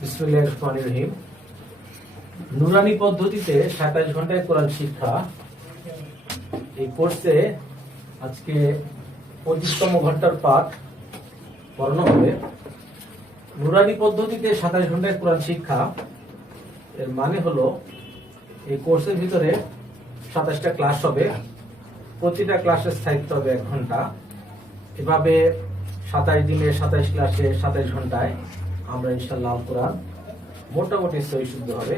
বিসমিল্লাহির রহমানির রহিম। নুরানি পদ্ধতিতে 27 ঘন্টায় কোরআন শিক্ষা, এই কোর্সে আজকে 25তম ঘন্টার পাঠ পড়ানো হবে। নুরানি পদ্ধতিতে 27 ঘন্টায় কোরআন শিক্ষা এর মানে হলো এই কোর্সের ভিতরে 27টা ক্লাস হবে, প্রতিটা ক্লাসের স্থায়িত্ব হবে 1 ঘন্টা। এভাবে 27 দিনে 27 ক্লাসে 27 ঘন্টায় আমরা ইনশাআল্লাহ আল কোরআন মোটামুটি সহি শুদ্ধ ভাবে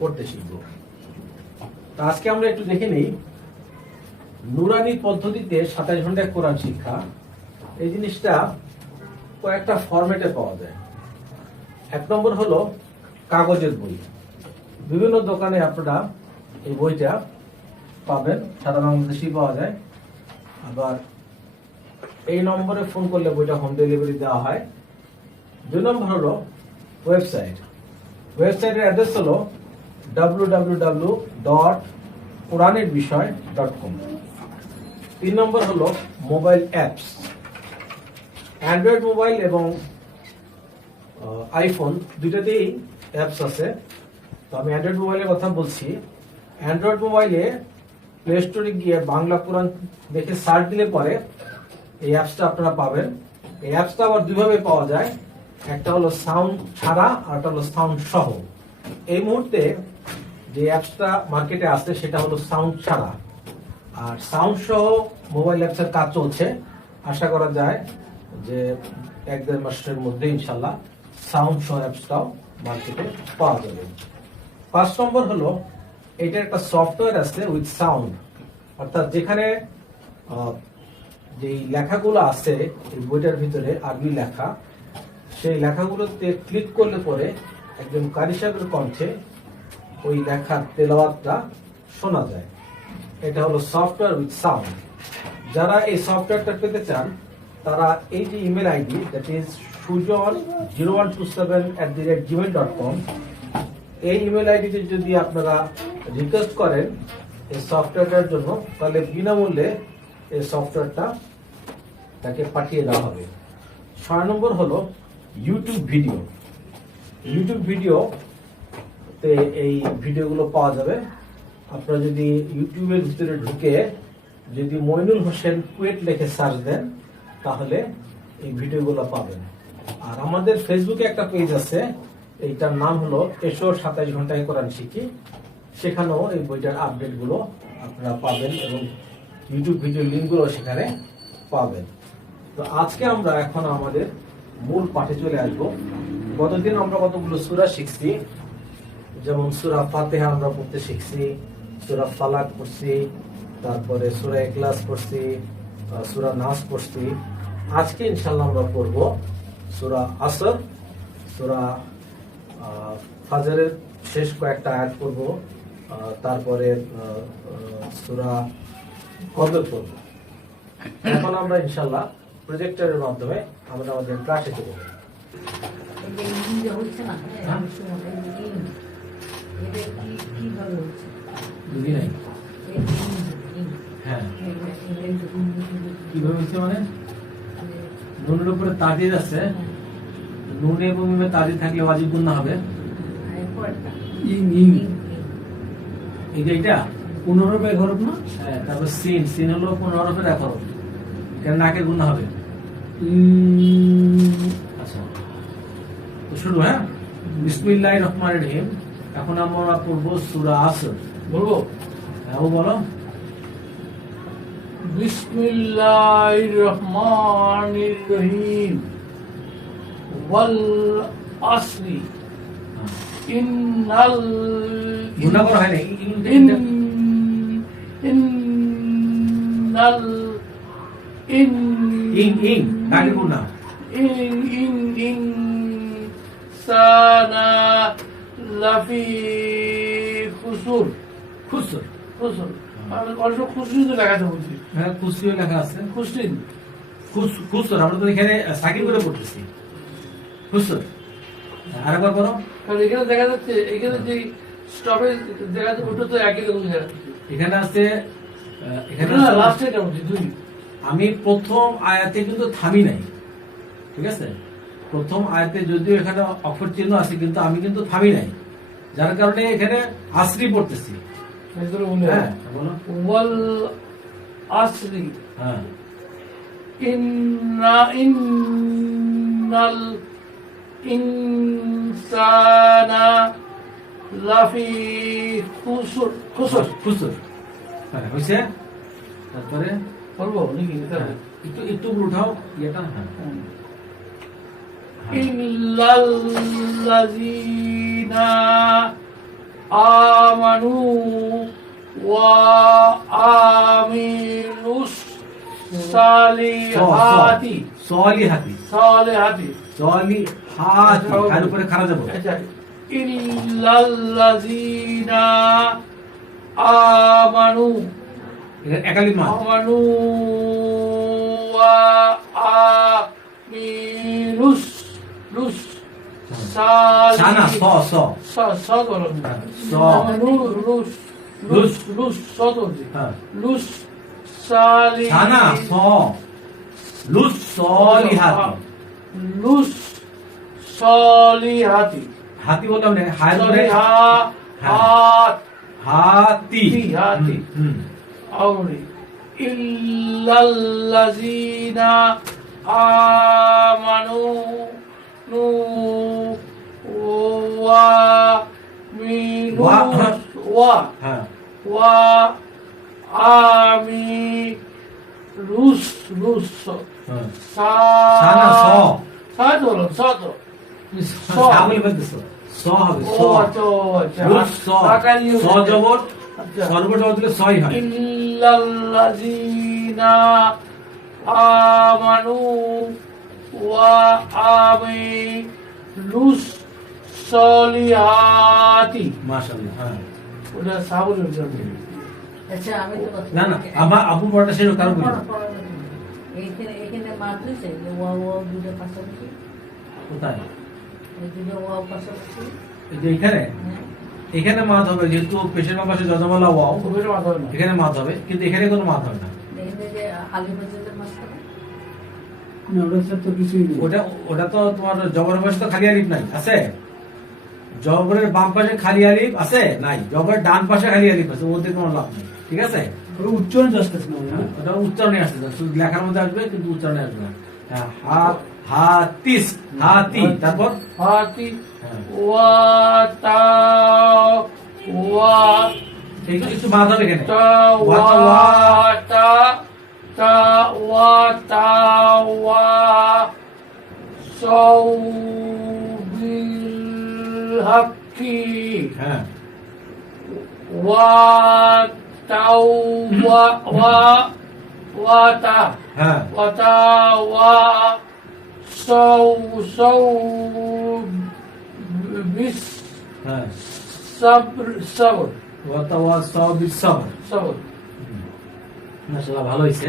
পড়তে শিখব। তো আজকে আমরা একটু দেখে নিই নুরানি পদ্ধতিতে 27 ঘন্টায় কোরআন শিক্ষা। এই জিনিসটা কয়েকটা ফরম্যাটে পাওয়া যায়। 1 নম্বর হলো কাগজের বই। বিভিন্ন দোকানে আপনারা এই বইটা পাবেন, সারা বাংলাদেশেই পাওয়া যায়। আবার এই নম্বরে ফোন করলে বইটা হোম ডেলিভারি দেওয়া হয়। 2 নম্বর হলো ওয়েবসাইট। ওয়েবসাইটের অ্যাড্রেস হলো www.quranirvishoy.com। 3 নম্বর হলো মোবাইল অ্যাপস। অ্যান্ড্রয়েড মোবাইল এবং আইফোন দুইটাতেই অ্যাপস আছে। তো আমি অ্যান্ড্রয়েড মোবাইলের কথা বলছি। অ্যান্ড্রয়েড মোবাইলে প্লে স্টোরে গিয়ে বাংলা কোরআন দেখে সার্চ দিলে পরে এই অ্যাপসটা আপনারা পাবেন। এই অ্যাপসটা আবার দুইভাবে পাওয়া যায়, একটা হলো সাউন্ড ছাড়া আর একটা হলো সাউন্ড সহ। এই মুহূর্তে যে অ্যাপসটা মার্কেটে আসছে সেটা হলো সাউন্ড ছাড়া, আর সাউন্ড সহ মোবাইল অ্যাপসের কাজ চলছে। আশা করা যায় যে 1-1.5 মাসের মধ্যে ইনশাল্লাহ সাউন্ড সহ অ্যাপসটাও মার্কেটে পাওয়া যাবে। 5 নম্বর হলো এটা একটা সফটওয়্যার আছে উইথ সাউন্ড, অর্থাৎ যেখানে যে লেখাগুলো আছে এই বইটার ভিতরে আরবি লেখা, সেই লেখাগুলোতে ক্লিক করলে পরে একজন কারি সাহেবের কণ্ঠে ওই লেখার তেলাওয়াতটা শোনা যায়। এটা হলো সফটওয়্যার উইথ সাউন্ড। যারা এই সফটওয়্যারটা পেতে চান তারা এই যে email ID, that is sujon0127@gmail.com, এই ইমেল আইডিতে যদি আপনারা রিকোয়েস্ট করেন এই সফটওয়্যারটার জন্য, তাহলে বিনামূল্যে এই সফটওয়্যারটা তাকে পাঠিয়ে দেওয়া হবে। 6 নম্বর হলো ইউটিউব ভিডিও। ইউটিউব ভিডিওতে এই ভিডিওগুলো পাওয়া যাবে। আপনারা যদি ইউটিউবের ভিতরে ঢুকে যদি মইনুল হোসেন কুয়েট লিখে সার্চ দেন তাহলে এই ভিডিওগুলো পাবেন। আর আমাদের ফেসবুকে একটা পেজ আছে, এইটার নাম হলো এসো 27 ঘন্টায় কোরআন শিখি। সেখানেও এই বইটার আপডেট গুলো আপনারা পাবেন এবং ইউটিউব ভিডিও লিঙ্কগুলো সেখানে পাবেন। তো আজকে আমরা এখন আমাদের মূল পাঠে চলে আসবো। গতদিন আমরা কতগুলো সূরা শিখছি, যেমন সূরা ফাতিহা আমরা পড়তে শিখছি, সূরা ফালাক পড়ছি, তারপরে সূরা ইখলাস পড়ছি, সূরা নাস পড়ছি। আজকে ইনশাআল্লাহ আমরা পড়ব সূরা আসর, সূরা ফাজরের শেষ কয়েকটা আয়াত পড়ব, তারপরে সূরা কদর পড়ব। এখন আমরা ইনশাআল্লাহ প্রজেক্টরের মাধ্যমে আমরা আমাদের ক্লাসে চলে যাব। হ্যাঁ, কিভাবে হচ্ছে মানে নুনের উপরে তাজিদ আছে, নুনে এবং মিমে তাজিদ থাকলে ওয়াজিব গুণা হবে। এইটা 15 হরফের হরফ না? হ্যাঁ, তারপর সিন, সিন হলো 15 হরফের এক হরফ, কেন নাকে গুণা হবে। আচ্ছা, তো শুরু। হ্যাঁ, বিসমিল্লাহির রহমানির রহিম। এখন আমরা পড়ব সূরা আসর। বলবো? হ্যাঁ, বলো। বিসমিল্লাহির রহমানির রহিম। ওয়াল আসরি ইন্নাল গুণা করা হয় না, ইন্নাল ইং নাকে গুণা। ইনসানা লাফি খুসুর। খুসর, খুসুর অনেক খুশরি তো লেখা আছে বলছি। হ্যাঁ, খুসরিও লেখা আছে। খুশরি খুসর আমরা তো এখানে সাকিন করে পড়তেছি। খুসর আরেকবার করো। কারণ এখানে দেখা যাচ্ছে, এখানে যে স্টপেজ দেখা যাচ্ছে ওটা তো একই রকম দেখা যাচ্ছে। এখানে আছে, এখানে লাস্টে এটা বলছি 2। আমি প্রথম আয়াতে কিন্তু থামি নাই, ঠিক আছে? প্রথম আয়াতে যদিও এখানে অক্ষর চিহ্ন আছে, কিন্তু আমি কিন্তু থামি নাই, যার কারণে এখানে আসরি পড়তেছি। হ্যাঁ বলো। ওয়াল আসরি হ্যাঁ ইন্নাল ইনসানা লাফি খুসর খুসর খুসর। হ্যাঁ হয়েছে। তারপরে বলবো নাকি? হ্যাঁ, একটু একটু উঠাও ইয়েটা। হ্যাঁ ইল্লাল্লাযীনা আমানু ওয়া আমিলুস সালিহাতি সলিহাতি সালিহাতি সলিহাতি তার উপরে খারা যাব। আচ্ছা, ইল্লাল্লাযীনা আমানু একালিক মা আমানু ওয়া আমিলুস লুস সানা স স সাদর স আমানু লুস লুস লুস সাদর হ্যাঁ লুস সালি সানা স লুস সলিহাতি লুস সলিহাতি হাতি বললাম না, হায়ের উপরে হাত হাতি হাতি হুম আউরি ইল্লাল্লাযীনা আমানু নু ওয়া মিনু ওয়া হ্যাঁ ওয়া আমি রুস রুস হ্যাঁ সানা সানা স সাদর সাদর সা বলে বলতেছ, স হবে স ও আচ্ছা আচ্ছা লুস স স জবর সর্ব জবর দিলে সই হয়। ইল্লাল্লাযীনা আমানু ওয়া আমিলুস সলিহাতি। মাশাআল্লাহ। হ্যাঁ ওটা সাবুলের জন্য। আচ্ছা আমি তো কথা না না আমার আবু পড়াটা শেষ কারণ বলি এইখানে এইখানে মাত্রিছে যে ওয়া ওয়া দুটো পাশাপাশি, কোথায় এই দুটো ওয়া পাশাপাশি। এই যে এখানে হ্যাঁ এখানে মাত হবে, যেহেতু পেশের পাশে যজমালা ওয়াও, ওটা মাথা হবে না। এখানে মাত হবে, কিন্তু এখানে কোনো মাত হবে না। এখানে যে আলিফ হাজারের মাঝখানে ওটা ওটা তো তোমার জবরের পাশে তো খালি আলিফ নাই, আছে? জবরের বাম পাশে খালি আলিফ আছে নাই, জবরের ডান পাশে খালি আলিফ আছে, ওতে কোনো লাভ নেই, ঠিক আছে? উচ্চারণ আসতেছে না হ্যাঁ, ওটা উচ্চারণে আসছে না, শুধু লেখার মধ্যে আসবে কিন্তু উচ্চারণে আসবে না। হ্যাঁ হাতিস হাতি, তারপর হাতি হ্যাঁ ওয়া তা ওয়া একটু একটু মাত হবে এখানে। তা ওয়া তা ওয়া ওয়া। তা তা ওয়া তা ওয়া সাউবিল হাক্কি হ্যাঁ ওয়া তাও ওয়া ওয়া ওয়া তা হ্যাঁ ওয়া তা ওয়া সাউ সাউ বিস হ্যাঁ sabr sabr ওয়া তা ওয়া সাবিস সাবর। sabr মাশাআল্লাহ ভালো হয়েছে।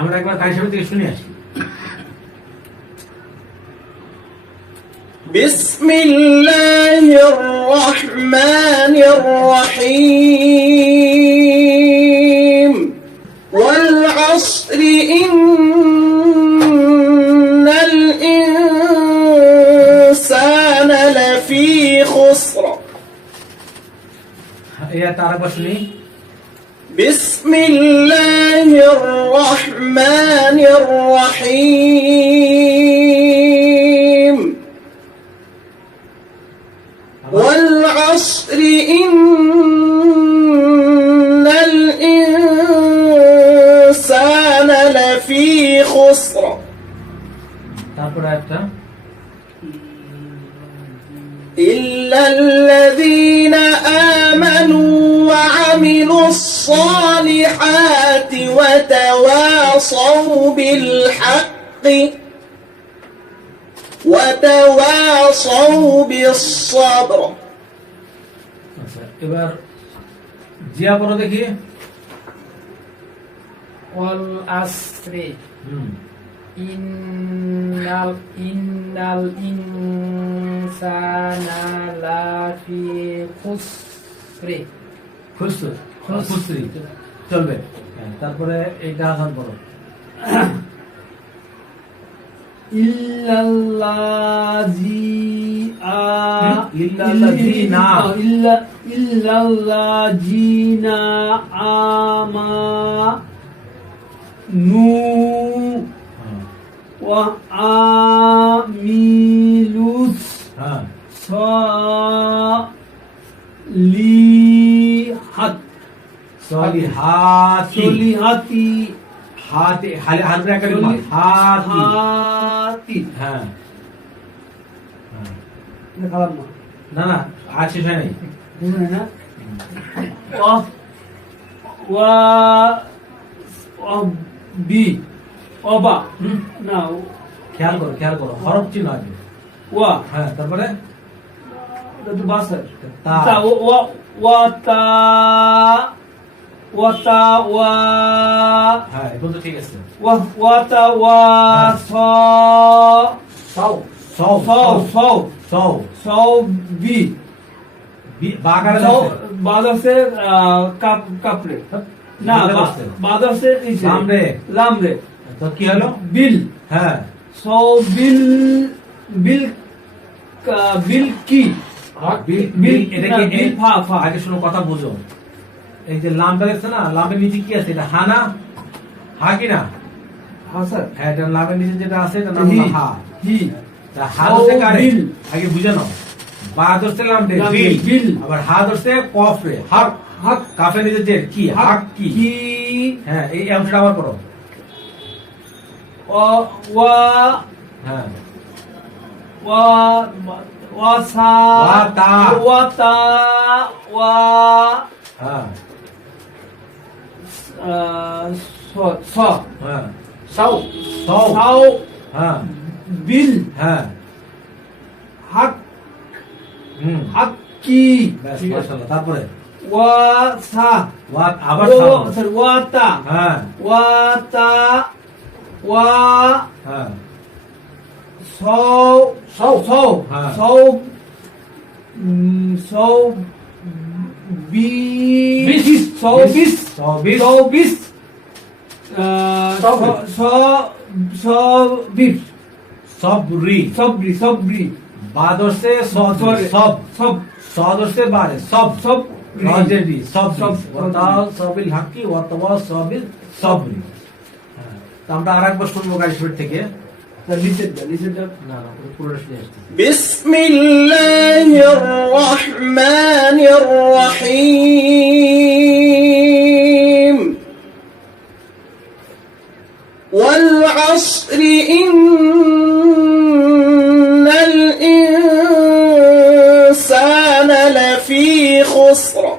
আমরা একবার তাই হিসেবে থেকে শুনে আসি। بسم الله الرحمن الرحيم والعصر إن الإنسان لفي خسر ইয়া তার একবার শুনি। بسم الله الرحمن الرحيم والعصر إن الإنسان لفي خسر তারপরে একটা إلا الذين آمنوا وعملوا الصالحات وتواصوا بالحق وتواصوا بالصبر আচ্ছা এবার জিয়া পড়ো দেখি। ওয়াল আসরি হুম ইন্নাল ইনসানা লাফি খুসরি খুসর খুসরি চলবে। হ্যাঁ, তারপরে এইটা আসান পড়ো। ইল্লাল্লাযিনা আমানু ওয়া আমিলুস হ্যাঁ সলিহাতি হাতে হাতে একালি মাদ হাতি হ্যাঁ খারাপ না না না আর শেষ হয় নাই বুঝলেন না ওয়া ওয়া বি অবা না খেয়াল করো হরফ চিহ্ন আছে ওয়া হ্যাঁ তারপরে এটা তো বাসার তা তা ওয়া ওয়া তা ওয়া হ্যাঁ এখন তো ঠিক আছে ওয়া তা ওয়া স সাও সাও সাও সাও সাও সাও বি বাগারে বাদাসে কাপড়ে না বাদাসে লামরে লামরে তো কি হলো বিল হ্যাঁ সাও বিল বিল বিল কি বিল এটা কি বিল ফা ফা আগে শোনো কথা বুঝো এই যে লামটা দেখছো না লামের নিচে কি আছে এটা হা না হা কি না হ্যাঁ স্যার হ্যাঁ এটা লামের নিচে যেটা আছে এটা নাম হি হলো হা হি তা হা ধরছে কারে বিল। আগে বুঝে নাও বা ধরছে লাম রে লাম বিল বিল। আবার হা ধরছে কফ রে হক হক কাফের নিচে যে কি হক কি কি হ্যাঁ এই অংশটা আবার পড়ো ওয়া হ্যাঁ ওয়া ওয়া সা ওয়া তা। ওয়া তা ওয়া হ্যাঁ স স হ্যাঁ সাও সাও সাও হ্যাঁ বিল হ্যাঁ হাক হাক কি ব্যাস মাশাআল্লাহ তারপরে ওয়া সা ওয়া আবার ও সাও স্যার ওয়া তা হ্যাঁ ওয়া তা ওয়া হ্যাঁ সৌ সৌ সৌ হ্যাঁ। সৌ সৌ বিশ সৌ বিশ চব্বিশ সৌ বিশ বিশ সবরি সবরি সবরি বা ধরছে সব সব সব সব ধরছে বারে সব সব রাজেরি সব সব ওয়াতাও সবিল হাক্কি ওয়াতাওয়া সবিল সবরি হ্যাঁ তা আমরা আরেকবার শুনবো গাইশপুর থেকে নিচের না না পুরোটা শুনে আসছি بسم الله الرحمن الرحيم والعصر إن الإنسان لفي خسر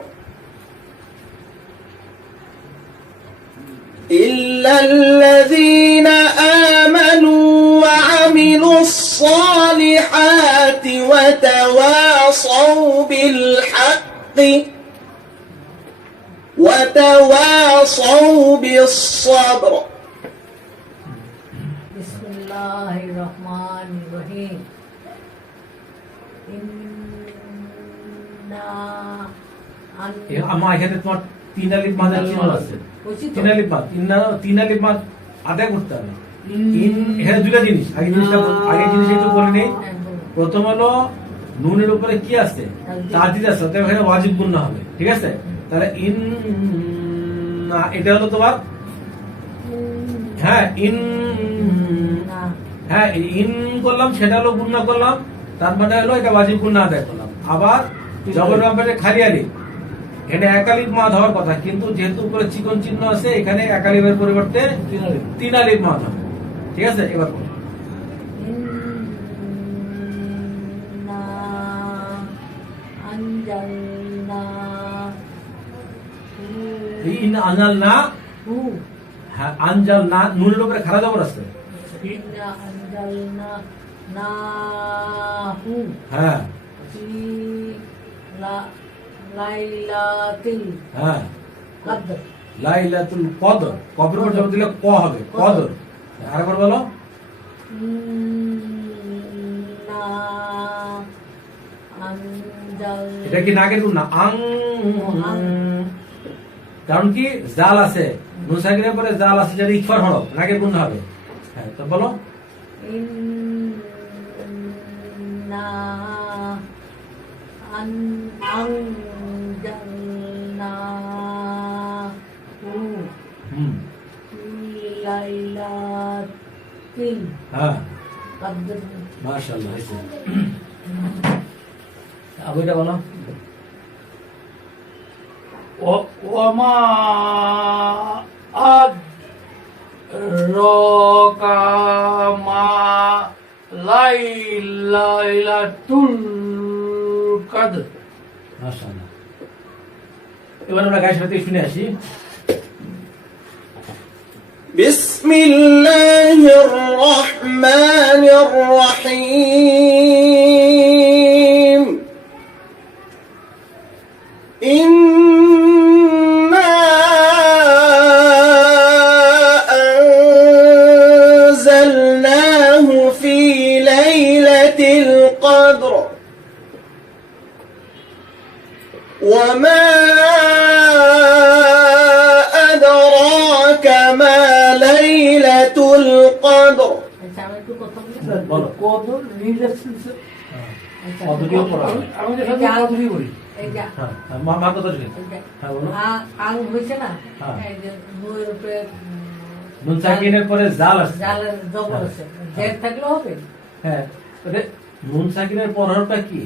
إلا الذين آمنوا وعملوا الصالحات وتواصوا بالحق وتواصوا بالصبر বিসমিল্লাহির রহমানির রহিম আমার এখানে তোমার তিন আলিফ মাদের চিহ্ন আছে তিন আলিফ মাদ তিন আলিফ মাদ আদায় করতে হবে এখানে দুটা জিনিস আগে জিনিস একটু করে নেই প্রথম হলো নুনের উপরে কি আছে তাজিদ আছে অতএব এখানে ওয়াজিব গুণনা হবে ঠিক আছে তাহলে ইন না এটা হলো তোমার হ্যাঁ হ্যাঁ ইন করলাম সেটা হলো গুণনা করলাম তার মানে হলো এটা ওয়াজিব গুণনা আদায় করলাম আবার জবর ব্যাপারে খালি আলিফ এটা একালিফ মাদ হওয়ার কথা কিন্তু যেহেতু উপরে চিকন চিহ্ন আছে এখানে একালিফের পরিবর্তে তিন আলিফ মাদ হবে ঠিক আছে এবার বলো ইন আনজাল না হ্যাঁ আনজাল না নুনের উপরে খারা জবর আছে হ্যাঁ হ্যাঁ লাইলাতুল কদর কবরের উপর জবর দিলে ক হবে কদর আরেকবার বলো এটা কি নাগের গুণ না আং কারণ কি জাল আছে নুন সাকিনের পরে জাল আছে যেটা ইকফার হরফ নাগের গুণ হবে হ্যাঁ তো বলো إنا أنزلناه হুম في ليلة হ্যাঁ قدر মাশাআল্লাহ হয়েছে আবুটা বলো وما أدراك ما ليلة القدر মাশাআল্লাহ এবার আমরা গায়ের সাথে শুনে আসি بسم الله الرحمن الرحيم إنا أنزلناه في ليلة القدر وما أدراك ما ليلة القدر আচ্ছা আমি একটু কথা বলি বলো কদর রিলেশনশিপ আচ্ছা কদরীয় পড়া হয়। আমি যেখানে কদরই বলি এই যে হ্যাঁ মা কত ছিল এই যে হ্যাঁ বলো আং হয়েছে না হ্যাঁ। এই যে দুয়ের উপরে নুন সাকিনের পরে জাল আসছে জালের জবর আছে জেড থাকলে হবে হ্যাঁ ওটা নুন সাকিনের পরটা কি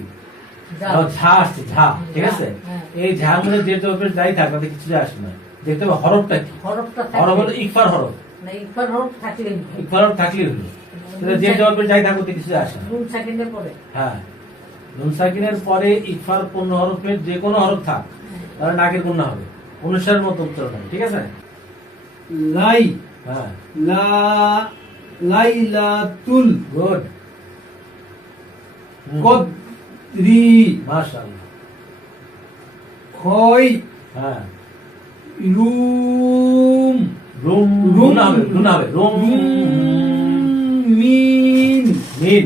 জাল ঝা আসছে ঝা ঠিক আছে হ্যাঁ। এই ঝা মধ্যে যে জবের যাই থাক তাতে কিছু যায় আসে না দেখতে হবে হরফটা কি হরফটা হরফ হলো থাকলে ইকফার হরফ না ইকবার হরফ থাকলে ইকফার হরফ থাকলেই হলো তাহলে যে জবের যাই থাক ওতে কিছু যায় আসে না নুন সেকেন্ডের পরে হ্যাঁ নুন সাকিনের পরে ইকফার পূর্ণ হরফের যে কোনো হরফ থাক তাহলে নাকের গুণা হবে অনুসারের মতো উচ্চারণ হবে ঠিক আছে লাই হ্যাঁ লা লাইলাতুল গুড কদরি মাশাআল্লাহ খয় হ্যাঁ রুম রুম রুম গুণা হবে রুম মিন মিন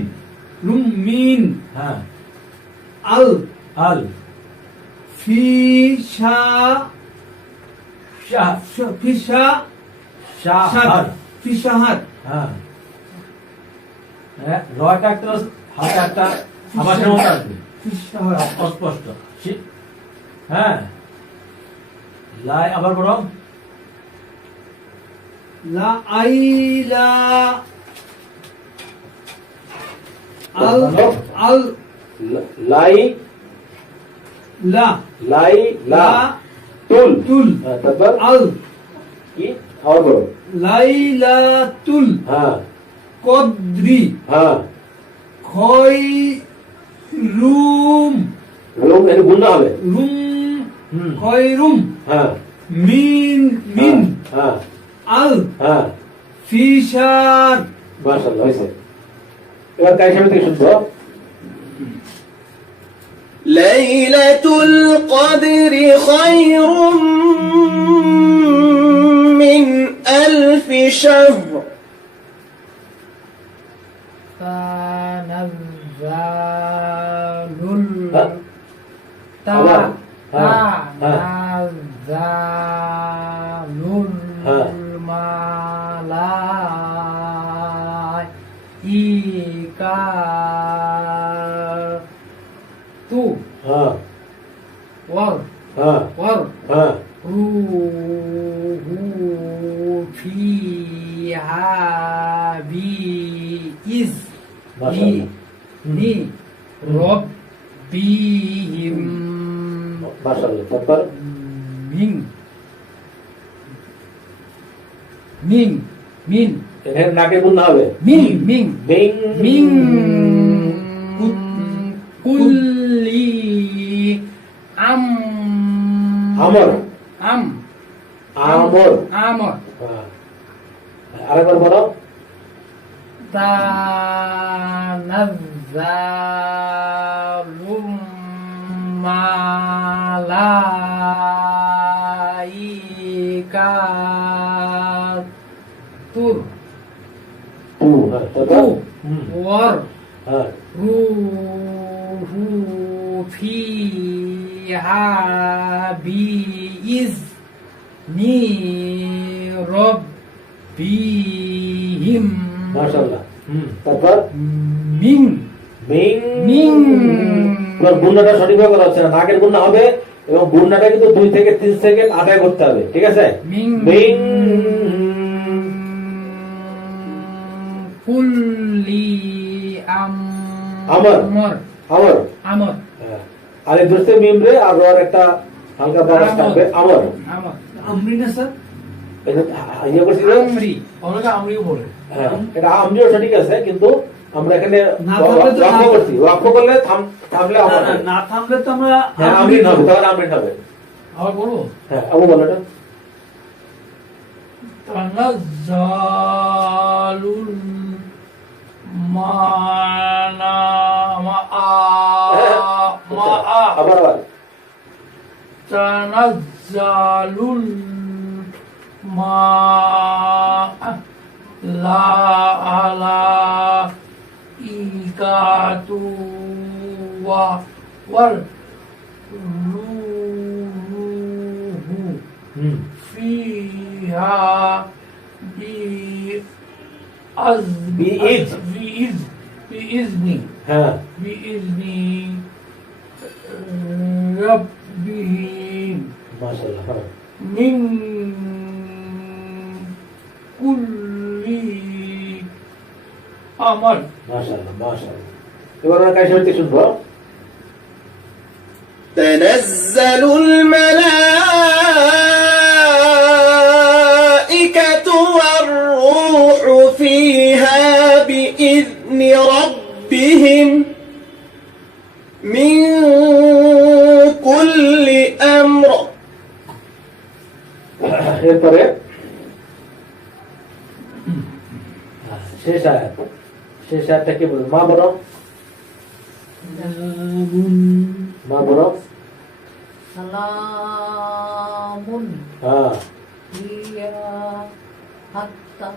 রুম মিন হ্যাঁ আল আল ফিশা শাহ ফিশা শাহর ফিশাহার হ্যাঁ হ্যাঁ রটা একটা হাতে একটা আবাসের মতো আসবে ফিশাহার অস্পষ্ট হ্যাঁ লাই আবার বলো লা আইলা আল আল লাই লা লাই লা তুল তুল তারপর আল কি আবার বলো লাইলাতুল হ্যাঁ কদরি হ্যাঁ খয়রুম রুম এর গুণা হবে রুম হুম খয়রুম হ্যাঁ মিন মিন হ্যাঁ আল হ্যাঁ ফিশার মাশাআল্লাহ হয়েছে এবার কাই সামনে থেকে শুনবো ليلة القدر خير من 1000 شهر তানাজ্জালুল আবার। তানাজ্জালুল হ্যাঁ। মালাইকাতু হ্যাঁ ওয়ার হ্যাঁ ওয়ার হ্যাঁ রুহু ফিহা বিইজ মাশাআল্লাহ নি রব্বিহিম মাশাআল্লাহ তারপর মিন মিন মিন এখানে নাকে গুণা হবে মিন মিন বিং মিন কুল্লি আম আমর আম আমর আমর হ্যাঁ আরেকবার বলো তানাজ্জালুম মালাইকাতুর টু হ্যাঁ তারপর তু হুম ওয়ার হ্যাঁ রুহু ফিহা বিইজনি রব্বিহিম মাশাআল্লাহ তারপর মিং মিং মিং এবার গুণনাটা সঠিকভাবে করা হচ্ছে না, নাকের গুণনা হবে এবং গুণনাটা কিন্তু 2 থেকে 3 সেকেন্ড আদায় করতে হবে, ঠিক আছে? মিং মিং কুল্লি আমর। আমর আমর। আমর হ্যাঁ। আর এই ধরতে মিম রে আর ওর একটা হালকা বাতাস আমর। থাকবে, আমর। আমর আমরিনা স্যার এটা ইয়ে করছি যে, আমরি অনেকে আমরিও বলে। হ্যাঁ, এটা আমরিও সঠিক আছে, কিন্তু আমরা এখানে না থাকলে তো লক্ষ্য না- করছি, লক্ষ্য করলে থামলে আমর হবে। না থামলে তো আমরা হ্যাঁ, আমরিন হবে, তাহলে আমরিন হবে। আবার বলবো হ্যাঁ, আবু বলো এটা। তানাজ্জালুল মানা মাআ মাআ আবার আবার তানাজ্জালুল মাআ লা আলা ইকাতু ওয়াল রূহু فيها হ্যাঁ بإذن ربهم মাশাআল্লাহ। হ্যাঁ من كل أمر মাশাআল্লাহ মাশাআল্লাহ। এবার আমরা কাছে হইতে শুনবো। تنزل الملائكة والروح فيها بإذن ربهم من كل أمر এরপরে শেষ আয়াত, শেষ আয়াতটা কি বলবো? মা বলো, মা বলো। সালামুন হ্যাঁ হিয়া হাত্তা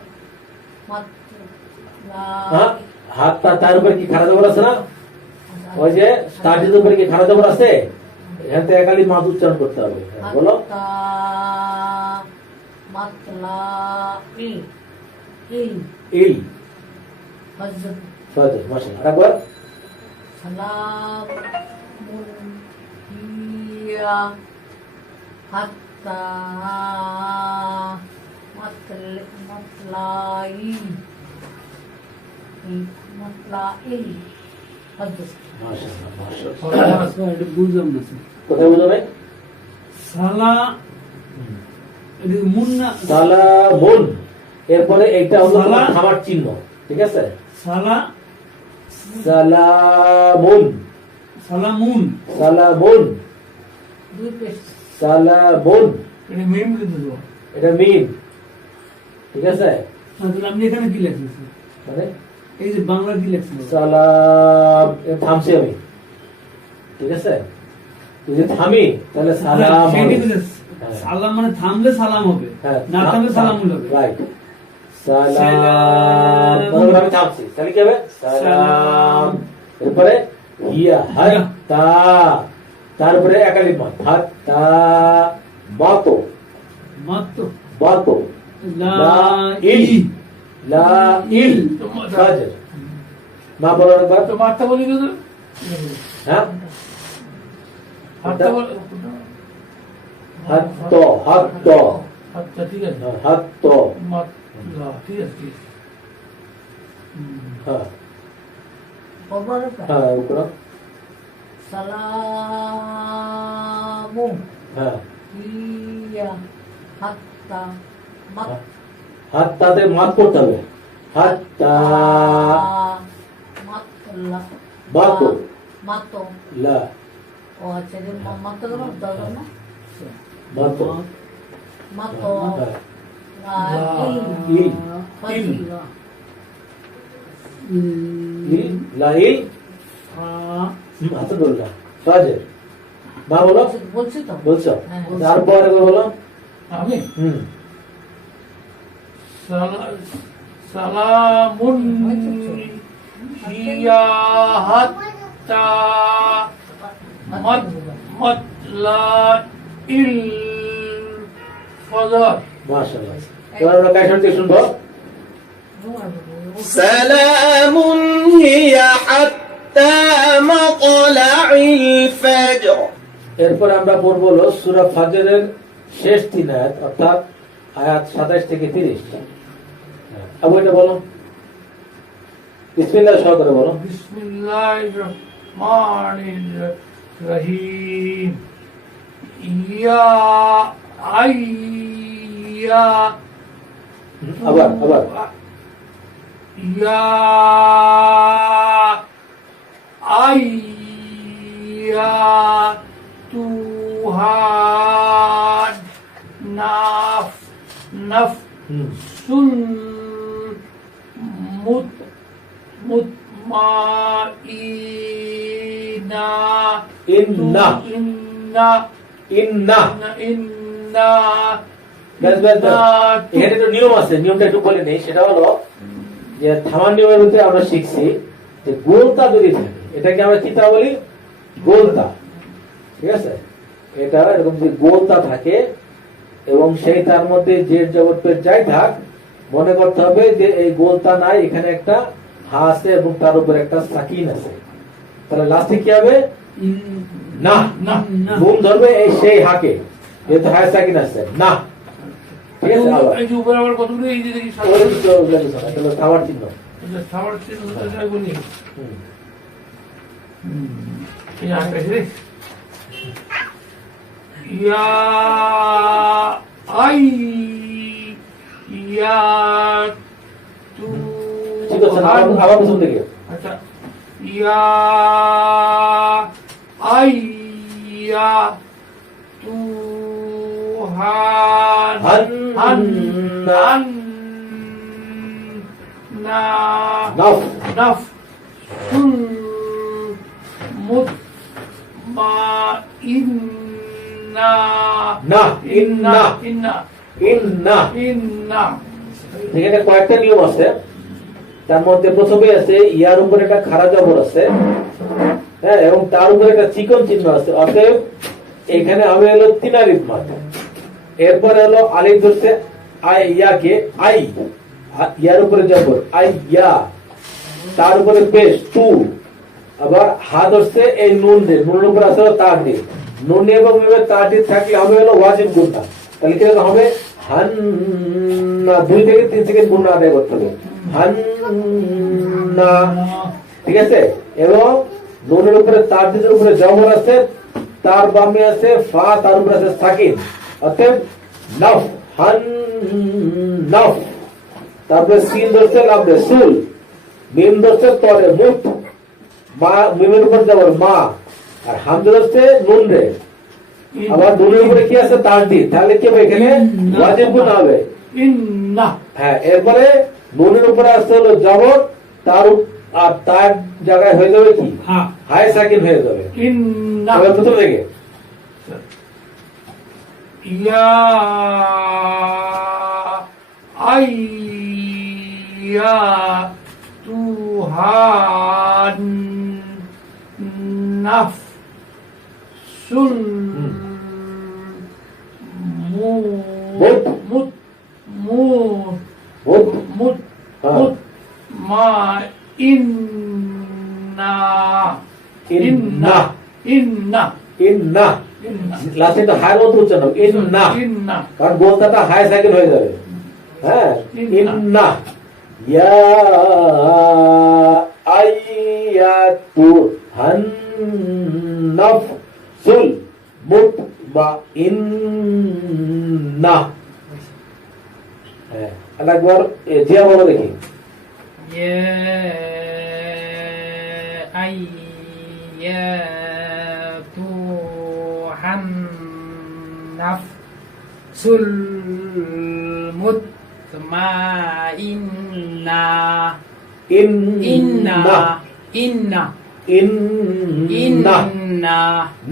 হ্যাঁ, হাতটা তার উপরে কি খাড়া জবর আছে না? ওই যে স্টার্টের উপরে কি খাড়া জবর আছে? এখান থেকে একালি মাদ উচ্চারণ করতে হবে। হ্যাঁ, বলো। মাতলা ইল ইল ইল হযরত সহজ, মাশাআল্লাহ। আরেকবার। সালামুন হিয়া হাত্তা মাতলাই মাতলাই হযরত মাশাআল্লাহ মাশাআল্লাহ। এটা বুঝলাম না স্যার কোথায় বুঝাবে? সালা এটা মুন্না সালামুন, এরপরে এটা হলো সালা- থামার চিহ্ন, ঠিক আছে? সালা সালামুন সালামুন সালামুন দুই পেশ সালামুন, এটা মিম কিন্তু দেবো। এটা মিম, ঠিক আছে? তাহলে আপনি এখানে কি লেখছেন স্যার? মানে এই যে বাংলা কি লেখছেন? সালাম, থামছি আমি, ঠিক আছে? তুই যদি থামি তাহলে সালাম সেটাই হবে। বুঝেছি। হ্যাঁ। সালাম মানে থামলে সালাম হবে, হ্যাঁ, না থামলে সালামুল হবে। রাইট। সালাম, সালাম। তারপরে আমি থামছি, তাহলে কি হবে? সালাম। এরপরে হিয়া হাত্তা, তারপরে একালিক মাত হাত্তা বাতো মাত্র বাতো লা লা ইল ইল লা ইল সাজের। মা বলো একবার। তো মারতে বলি কিন্তু হ্যাঁ, হাতটা বল হাত্ত হাত্ত হাতটা ঠিক আছে হাত্ত, মাতলা ঠিক আছে ঠিক আছে। হ্যাঁ খবর হ্যাঁ উপরে, সালামুন হ্যাঁ হিয়া হাত্তা হাত্তাতে মাত করতে হবে, হাত্তা মাতলা বাতো মাতো লা ও আচ্ছা যে মাতো না দাও না বাতো মাতো হ্যাঁ, ইল ইল ফাজিলা ইল লা ইল হাতে বললা সাজের। মা বলো, বলছি তো বলছো? হ্যাঁ। তারপরে বলো। আমি হুম সালামুন হিয়া হাত্তা মাতলা ইল ফজর। মাশাআল্লাহ। এবার আমরা কাইশন থেকে শুনবো। سلام هي حتى مطلع الفجر এরপর আমরা পড়বো হলো সূরা ফাজরের শেষ 3 আয়াত অর্থাৎ আয়াত 27 থেকে 30। আবু এটা বলো, বিসমিল্লাহ সহকারে বলো। বিসমিল্লাহির রহমানির রহিম ইয়া আইয়া আবার ইয়া আইয়া তুহান নাফসুল মুতমাইনা ইন্না এখানে তো নিয়ম আছে, নিয়মটা একটু বলে নেই। সেটা হলো যে থামার নিয়মের ভিতরে আমরা শিখছি যে গোলতা যদি থাকে, এটাকে আমরা কিতা বলি, গোলতা। ঠিক আছে, এটা এরকম যদি গোলতা থাকে এবং সেই তার মধ্যে জের জবর পেশ যাই থাক, মনে করতে হবে যে এই গোলতা নাই, এখানে একটা হা আছে এবং তার উপর একটা সাকিন আছে। তাহলে লাস্টে কি হবে, না ঘুম ধরবে এই সেই হাকে, যেহেতু হায় সাকিন আছে না। ঠিক আছে, এই যে উপরে আবার কতগুলো এই যে দেখি তাহলে খাবার চিহ্ন খাবার চিহ্ন বলি এই আকাশে ইয়া আই ইয়া তু ঠিক আছে, আবার প্রথম থেকে। আচ্ছা ইয়া আই ইয়া তু হান নাফসুল মুতমাইন্না এখানে কয়েকটা নিয়ম আছে। তার মধ্যে প্রথমে আছে ইয়ার উপরে একটা খাড়া জবর আছে, হ্যাঁ, এবং তার উপরে একটা চিকন চিহ্ন আছে। অতএব এখানে আমি হলো 3 আলিফ মাদ, এরপরে হলো আলিফ ধরছে আই ইয়াকে আই, ইয়ার উপরে জবর আই ইয়া, তার উপরে পেশ তু, আবার হা ধরছে এই নুন দিয়ে, নুনের উপরে আছে তার দিয়ে, নুন এবং মিমের তার দিয়ে থাকলে হবে হলো ওয়াজিব গুণা। তাহলে কি হবে, হান্না 2 থেকে 3 সেকেন্ড গুণা আদায় করতে হবে, হান্না। ঠিক আছে, এবং নুনের উপরে তার দিয়ে উপরে জবর আছে, তার বামে আছে ফা, তার উপরে আছে সাকিন, অতএব নাফ হান নাফ। তারপরে সিন ধরছে লাভ দে সুল, মিম ধরছে তরে মুখ, মা মিমের উপর জবর মা, আর হামজা ধরছে নুন রে, আবার নুনের উপরে কি আছে তার দি, তাহলে কি হবে এখানে ওয়াজিব গুণা হবে ইন্না। হ্যাঁ, এরপরে নুনের উপরে আসতে হলো জবর, তার আর তার জায়গায় হয়ে যাবে কি হায় সাকিন হয়ে যাবে। ইন্না প্রথম থেকে ইয়া আইয়া তুহান নাফসুল লাস্টে তো হায় মতো উচ্চারণ হবে ইন্না, কারণ গোলতাটা হায় সাইকেল হয়ে যাবে। হ্যাঁ, ইন্না ইয়া আইয়াতু হান্নাফসুল মুতমাইন্না। হ্যাঁ, আরেকবার জিয়া বলো দেখি। নাফসুল মুতমাইন্না। ইন্না ইন্না ইন্না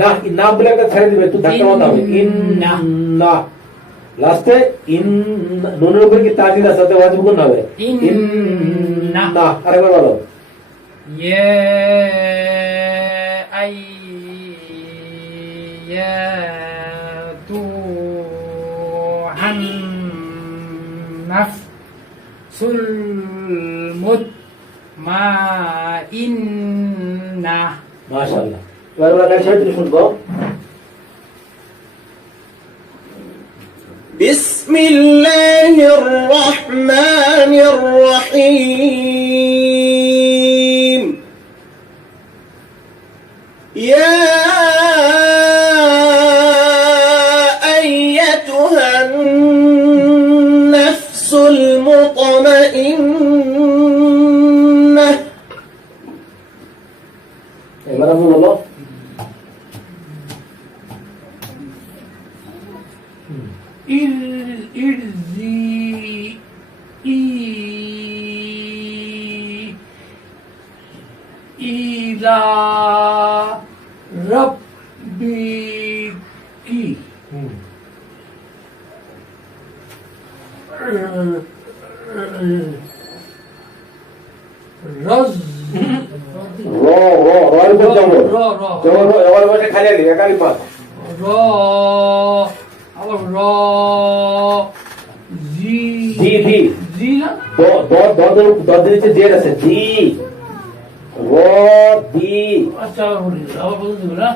না, ইন্না বলে একটা ছেড়ে দিবে, একটু ধাক্কা মারতে হবে। ইন্না লাস্টে ইন, নুনের উপরে কি তাজিদ আছে, সাথে ওয়াজিব গুণ হবে ইন্না। আরেকবার বলো। ইয়া আইয়াতু হান্নাফসুল মাশাআল্লাহ। এবার আমরা গান শরীফ শুনবো। بسم الله الرحمن الرحيم يا أيتها النفس المطمئنة এবার আমি বলো ইলা রব্বিকি রজ র র রয়ের উপর জবর র র জবর এবার বসে খালি আলি একালি পাস র আবার র জি জি জি জি না দ দ দ দের নিচে জের আছে জি র দি আচ্ছা আবার বলতে দেবো না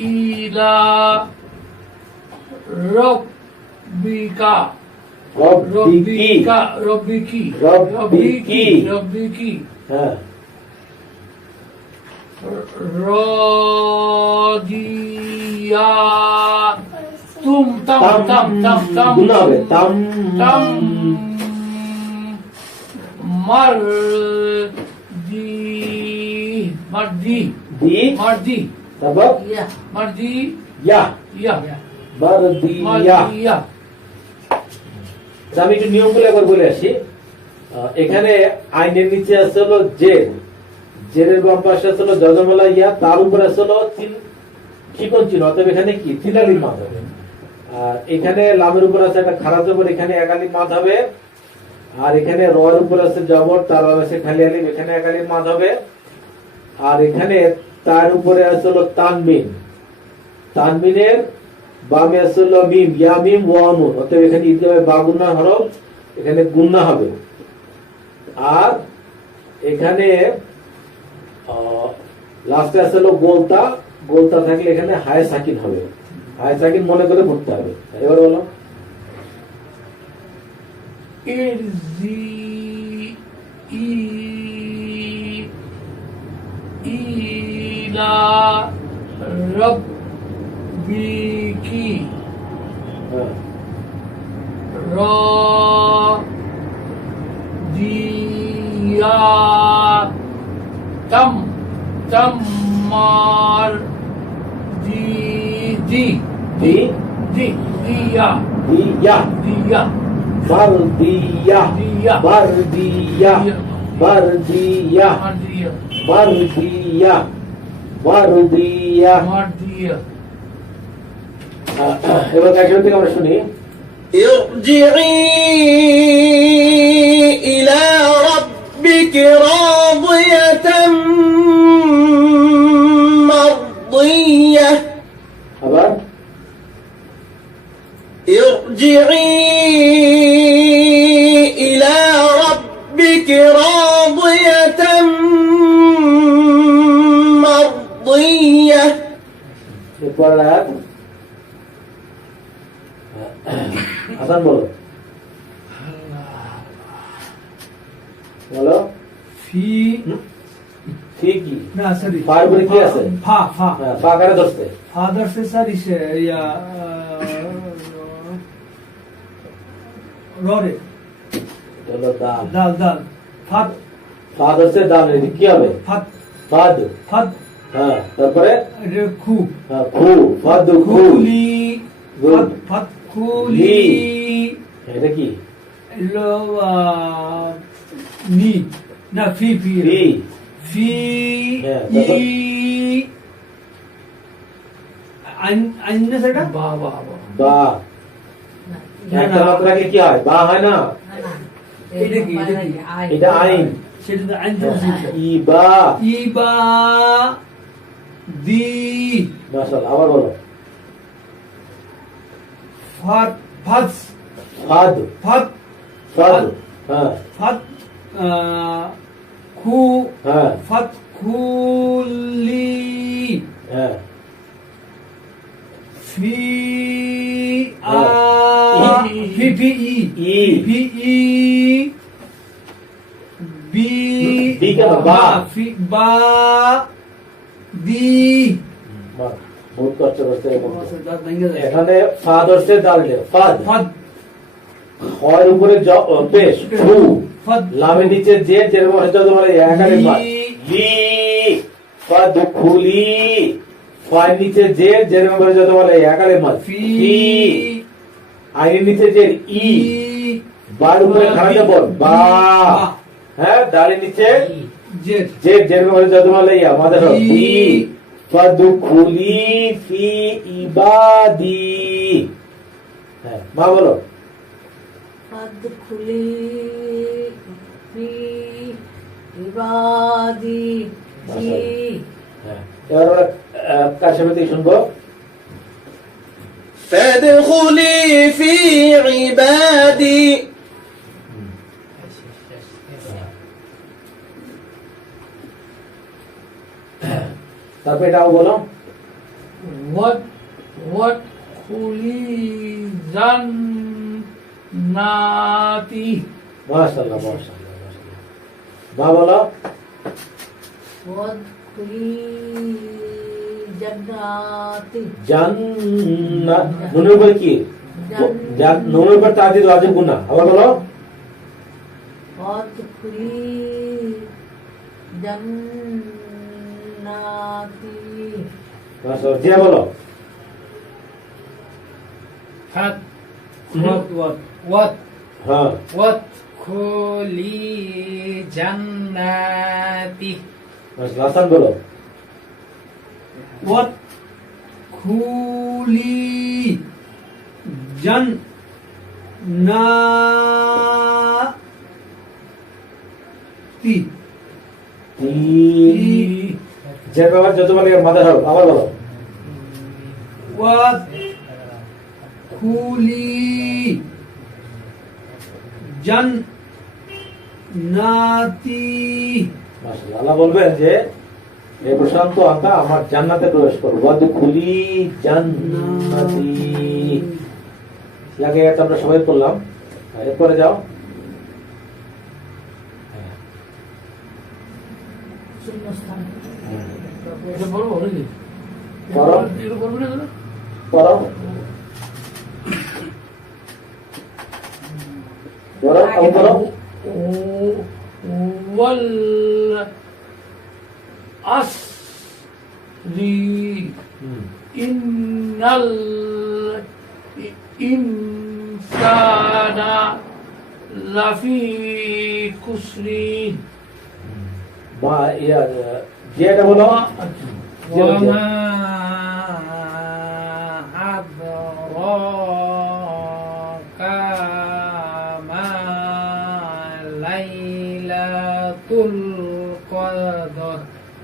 ইলা রব্বিকা রব্বিকি রব্বিকি রব্বিকি। রব্বিকি হ্যাঁ রদিয়া তুম তাম তাম তাম তাম গুণা হবে তাম তাম মার দি মারদি দি মারদি তারপর ইয়া মারদি ইয়া ইয়া বার দি ইয়া মারদিয়া আমি একটু নিয়মগুলো একবার বলে আসি এখানে আইনের নিচে আছে হলো জের জেরের বাম পাশে আছে হলো যজমালা ইয়া তার উপরে আছে হলো চিকন চিহ্ন অতএব এখানে কি তিলালি মাদ হবে আর এখানে লামের উপর আছে একটা খারাপ জবর এখানে একালি মাদ হবে আর এখানে র এর উপর আছে জবর তার আছে খালি আলিফ এখানে একালি মাদ হবে আর এখানে তার উপরে আছে হলো তানবিন তানবিনের বামে আছে হলো মিম ইয়া মিম ওয়া নুন অতএব এখানে ইদগামে বা গুন্না হরফ এখানে গুন্না হবে আর এখানে লাস্টে আছে হলো গোলতা গোলতা থাকলে এখানে হায় সাকিন হবে হায় সাকিন মনে করে পড়তে হবে এবার বলো ইরজি ইলা রব্বিকি হ্যাঁ রদিয়া তাম তাম্মার দি দি দি দি দিয়া দিয়া দিয়া বারদিয়া দিয়া বারদিয়া বারদিয়া মারদিয়া বারদিয়া বারদিয়া মারদিয়া এবার কাশির থেকে আমরা শুনি ارجعي إلى ربك راضية مرضية আবার ارجعي إلى ربك راضية مرضية এরপর আয়াত হাসান বলো বলো ফি ঠিক কি না সরি ফার উপরে কি আছে? ফা ফা হ্যাঁ, পা কারে ধরছে ফাদার সে স্যার ইসে ইয়া ররে এটা হলো দাল দাল দাল ফাত ফা ধরছে দাল এটা কি হবে ফাত ফাদ ফাত হ্যাঁ তারপরে এটা খু হ্যাঁ, খু ফাদ খু খুলি Good. ফাত ফাত খুলি এটা কি এলো নি না ফি ফি ফি ফি হ্যাঁ, ই তারপর? আইন আইন না সেটা বা বা বা বা না, একটা না। মাত্রাকে কি হয় বা হয় না এটা কি, এটা কি? এটা আইন সেটা তো আইন চলছে ইবা ইবা দি মাশাআল্লাহ আবার বলো ফাত ফাস ফাদ ফাত ফাদ হ্যাঁ ফাত খু হ্যাঁ ফাত খুলি হ্যাঁ ফি হ্যাঁ। ফি ফি ই। ফি ই বি বি কেন? বা। ফি বা দি বাহ, বহুত কষ্ট করতে হবে। দাঁত ভেঙে যায় এখানে ফা ধরছে দাল দিয়ে ফাদ ফাদ হয় উপরে পেশ ফু ফাদ লামের নিচে যে যেরকম হচ্ছে তোমার একারে মার লি ফাদ খুলি ফার নিচে যে যেরকম হচ্ছে তোমার একারে মার ফি ফি আইনের নিচে যে ই ই বার উপরে খারাপ বল বা হ্যাঁ দালের নিচে জেড যে যেরকম হচ্ছে তোমার ইয়া আমাদের বি ফাদ খুলি ফি ইবাদি হ্যাঁ মা বলো فادخلي في عبادي في হ্যাঁ এবার আমরা কার সাথে থেকে শুনবো فادخلي في عبادي তারপর এটাও বলো ওয়াট খুলি জান্নাতি মাশাআল্লাহ মাশাআল্লাহ মাশাআল্লাহ মা বলো وادخلي جناتي জান্নাত নুনের উপর কি নুনের উপর তাজিদ ওয়াজিব গুনা আবার বলো وادخلي جناتي মাশাআল্লাহ জিয়া বলো ফাত ওয়াত ওয়াত ওয়াত হ্যাঁ ওয়াত খুলি জান্নাতি মাশাআল্লাহ হাসান বলো ওয়াত খুলি জন না তি যে বাবা যত বলে মাথা ধরো আবার বলো ওয়াত খুলি জন নাতি মাশাআল্লাহ আল্লাহ বলবেন যে হে প্রশান্ত আকা আমার জান্নাতে প্রবেশ করো ওয়াদ খুলি জান্নাতি লাগে এটা আমরা সবাই পড়লাম এরপরে যাও শূন্যস্থান এটা বলবো নাকি করো এটা বলবো না দাদা? করো করো আবার করো ওয়াল আসরি ইন্নাল ইনসানা লাফি কুসরি মা ইয়া যেটা বলো ওয়ামা আদরাকা মা লাইলাতুল কদর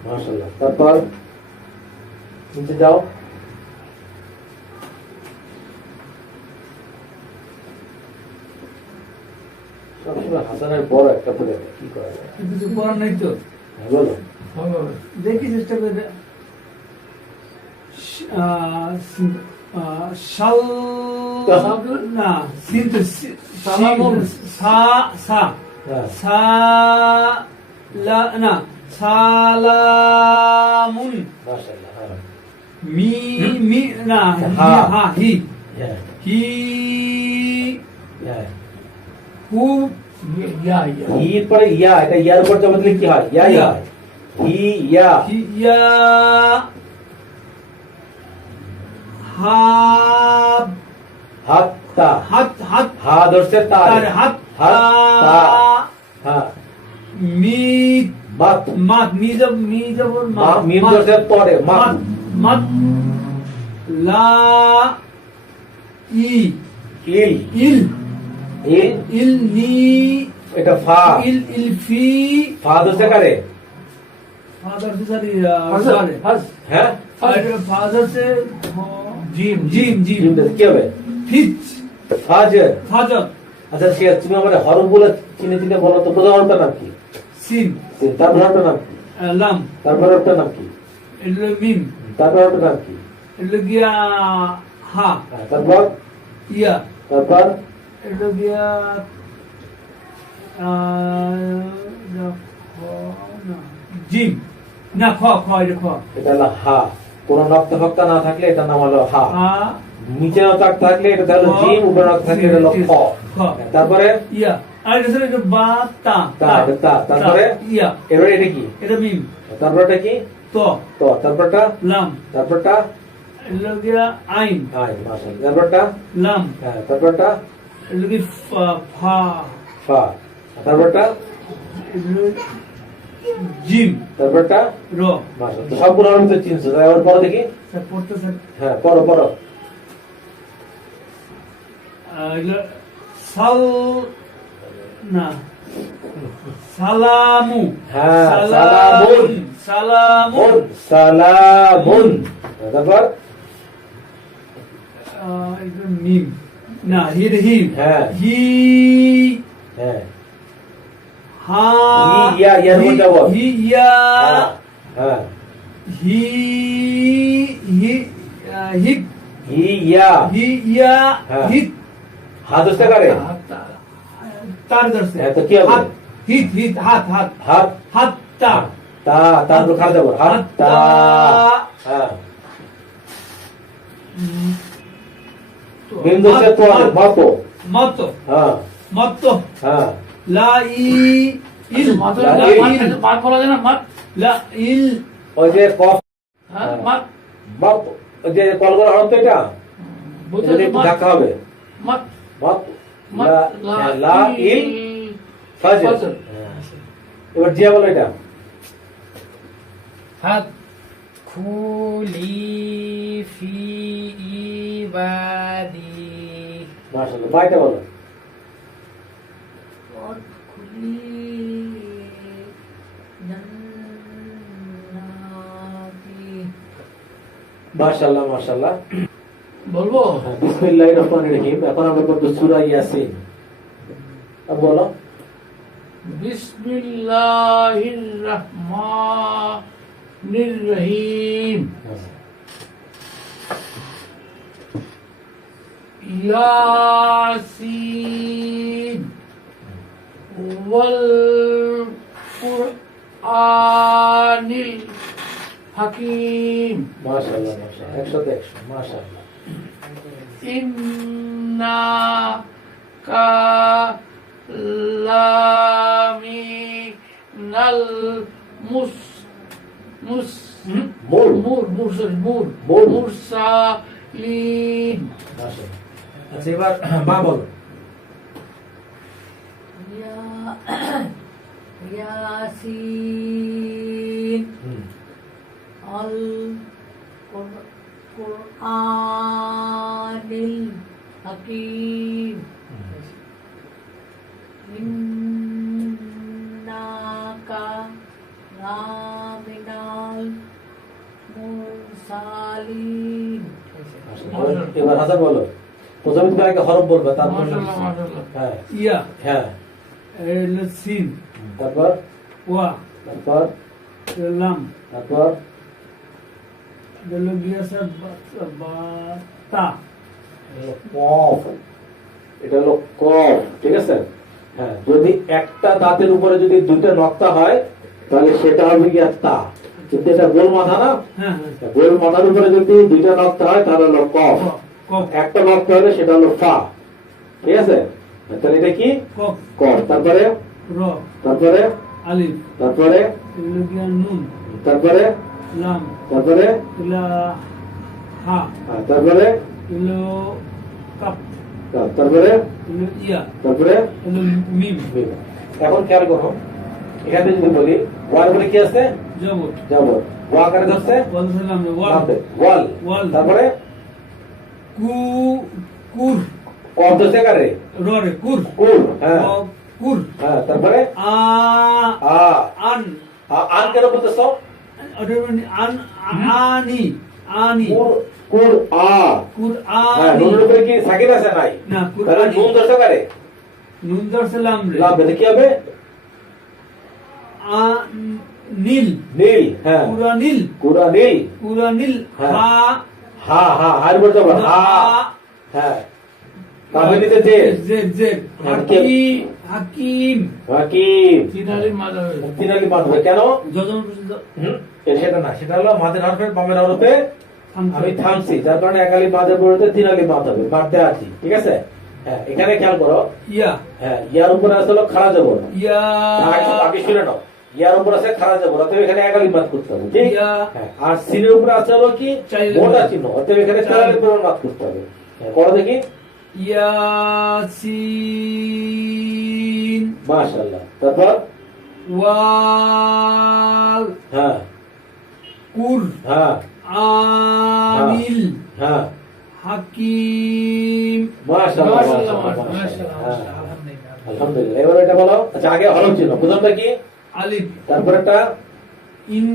মাশাআল্লাহ তারপর নিচে যাও সবসময় হাসানের বড় একটা বলে কি করা যায় কিছু করার নাই তো হ্যাঁ, বলো দেখি চেষ্টা করে শাল না সিন সালামুন। সা সা হ্যাঁ সা লা না সালামুন মাশাআল্লাহ হ্যাঁ মি মি না হা। হা হি হ্যাঁ হি হ্যাঁ হু ইয়া ইয়া ইর পরে ইয়া এটা ইয়ার উপর জমা দিলে কি হয় ইয়া ইয়া হি ইয়া হি ইয়া হা হাত্তা হাত হাত হা ধরছে তার তার হাত হাত তা হ্যাঁ মি মাত মাত মি জবর মা মিম ধরছে পরে মাত মাত লা ই ইল ইল ইল ইল নি এটা ফা ইল ইল ফি ফা ধরছে কারে ফাদার সে সারি হাসান হাস হ্যাঁ ফাদার সে জিম জিম জিম জিম ধরছে কি হবে ফিচ ফাজর। ফাজর, আচ্ছা ঠিক আছে, তুমি আমার হরফ গুলো চিনে চিনে বলো তো। প্রথম হরফটার নাম কি? সিন, সিন। তারপর হরফটার নাম কি? লাম, তারপর হরফটার নাম কি? এটা হলো মিম, তারপর হরফটার নাম কি? এটা হলো গিয়া হা, হ্যাঁ, তারপর ইয়া, তারপর এটা হলো গিয়া জিম, না খ, খ, এটা খ, এটা হলো হা। কোন নক্তা ফক্তা না থাকলে এটার নাম হলো হা। হা, নিচে নক্তা থাকলে এটা হলো খ, জিম, উপরে নক্তা থাকলে এটা হলো খ। খ, তারপরে ইয়া, আর এটা হলো বা, তা, তা, এটা তা। তারপরে ইয়া, এবারে এটা কি? এটা মিম, তারপরটা কি? ত, তো। তারপরটা লাম, তারপরটা এটা হলো গিয়া আইন, আইন। মাশাআল্লাহ। তারপরটা লাম, হ্যাঁ, তারপরটা এটা হলো গিয়া ফা, ফা। তারপরটা এটা হলো জিম, তারপরটা র, মাশাআল্লাহ। তো সবগুলো আমি তো চিনছো। তাই আবার পড়ো দেখি। স্যার পড়তে স্যার, হ্যাঁ, পড়ো পড়ো। এগুলো সাল, না, সালামু, হ্যাঁ, সালামুন, সালামুন, সালামুন। সালামুন। তারপর এটা মিম, না, হির, হির, হ্যাঁ। হি, হ্যাঁ, হা, হি, ইয়া, ইয়ার মধ্যে বল। হি, ইয়া, হ্যাঁ, হ্যাঁ। হি, হি, হিত, হি, ইয়া। হি, ইয়া, হ্যাঁ। হিত, হাত উঠতে পারে? তার ধরছে, হ্যাঁ, তো কি হবে? হাত, হিত, হিত, হাত, হাত, হাত। হাত, তা, তা। তারপর খারাপ দেবো। হাত তা। হ্যাঁ। বিন্দু সে তো আছে, মতো। মত, হ্যাঁ, মত, হ্যাঁ। লা ই, ইল, মাত্র লা মাত বলা যায় না, মাত, লা ইল, ওই যে কফ, হ্যাঁ, মাত, বাপ, ওই যে কলগর হরফ তো এটা, বলতে এটা একটু মাত, ধাক্কা হবে। মাত, মত। মাত, হ্যাঁ, লা ইল ফাজর। ফাজর। হ্যাঁ। এবার জিয়া বলো এটা। ফাদখুলি ফি ইবাদি। মাশাআল্লাহ। বাইটা বলো। পথ খুলি জান্নাতি। মাশাআল্লাহ, মাশাআল্লাহ। বলবো? হ্যাঁ, বিসমিল্লাহির রহমানির রহিম। এখন আমরা পড়বো সূরা ইয়াসিন। বলো। বিসমিল্লাহির রহমানির রহিম। ইয়াসিন ওয়াল কুরআনিল হাকিম। মাশাআল্লাহ, মাশাআল্লাহ। 100 তে 100। মাশাআল্লাহ। ইন্না কালামিনাল মূল। মুরসালিন। মাশাআল্লাহ। আচ্ছা, এবার মা বলো। ইয়াসিন আল কুরআনিল হাকিম ইন্নাকা লামিনাল মুরসালিন। এবার হাসান বলো। প্রথমে তুমি আগে হরফ বলবে, তারপর মাশাআল্লাহ, মাশাআল্লাহ। হ্যাঁ, ইয়া, হ্যাঁ। এটা সিন, তারপর ওয়া, তারপর এটা লাম, তারপর এটা হলো গিয়া স্যার বা, তা, কফ। এটা হলো কফ। ঠিক আছে। হ্যাঁ, যদি একটা দাঁতের উপরে যদি দুইটা নক্তা হয় তাহলে সেটা হবে গিয়া তা। কিন্তু এটা গোল মাথা না, হ্যাঁ, হ্যাঁ, গোল মাথার উপরে যদি দুইটা নক্তা হয় তাহলে হলো কফ। কফ, একটা নক্তা হলে সেটা হলো ফা। ঠিক আছে। তাহলে এটা কি? কফ, কফ। তারপরে র, তারপরে আলিফ, তারপরে এগুলো গিয়া নুন, তারপরে লাম, তারপরে এগুলা হা, তারপরে এগুলো কাপ, তারপরে এগুলো ইয়া, তারপরে এগুলো মিম, মিম। এখন খেয়াল করো, এখানে যদি বলি ওয়াল বলে কি আছে? জবর, জবর। ওয়া আকারে ধরছে ওয়াল সালাম, ওয়াল, নামতে ওয়াল। ওয়াল, তারপরে কু, কুর, কফ ধরছে আকারে রে, কুর, কুল। হ্যাঁ, কুর, হ্যাঁ। তারপরে আ, আ। আন, আন কেন বলতেছ? আন, আনি, আনি, কুর, কুর আ হ্যাঁ নুনের উপরে কি সাকিন আছে নাই না, তাহলে নুন দর্শকারে নুন ধরছে লাম রে লাভ দিলে কি হবে আ নীল নীল হ্যাঁ কুরানিল কুরানিল কুরানিল হ্যাঁ। হা হা হা হার বলতে হবে হা হ্যাঁ তাহলে নিতে যে জেড জেড হ্যাঁ, হাকিম হাকিম তিনালি মাদাবে তিনালি মাদ হবে কেন যজন সেটা না সেটা হলো মাদের হরফে বামের হরফে আমি আমি থামছি যার কারণে একালি মাদের পরিবর্তে তিনালি মাদ হবে মারতে আছি ঠিক আছে হ্যাঁ এখানে খেয়াল করো ইয়া হ্যাঁ ইয়ার উপরে আছে হলো খাড়া জবর ইয়া আগে শুনে নাও ইয়ার উপর আছে খাড়া জবর অতএব এখানে একালি মাদ করতে হবে ঠিক ইয়া হ্যাঁ আর সিনের উপরে আছে হলো কি চাইলে মোটা মাদ। চিহ্ন অতএব এখানে চাইলে পরিমাণ মাদ করতে হবে হ্যাঁ করো দেখি ইয়াসিন মাশাআল্লাহ তারপর ওয়াল হ্যাঁ কুর হ্যাঁ আনিল হ্যাঁ হাকিম মাশাআল্লাহ মাশাআল্লাহ, মাশাআল্লাহ মাশাআল্লাহ, হ্যাঁ। আলহামদুলিল্লাহ। আলহামদুলিল্লাহ এবার এটা বলো আচ্ছা আগে হরফ চিহ্ন প্রথমটা কি আলিফ তারপর একটা ইন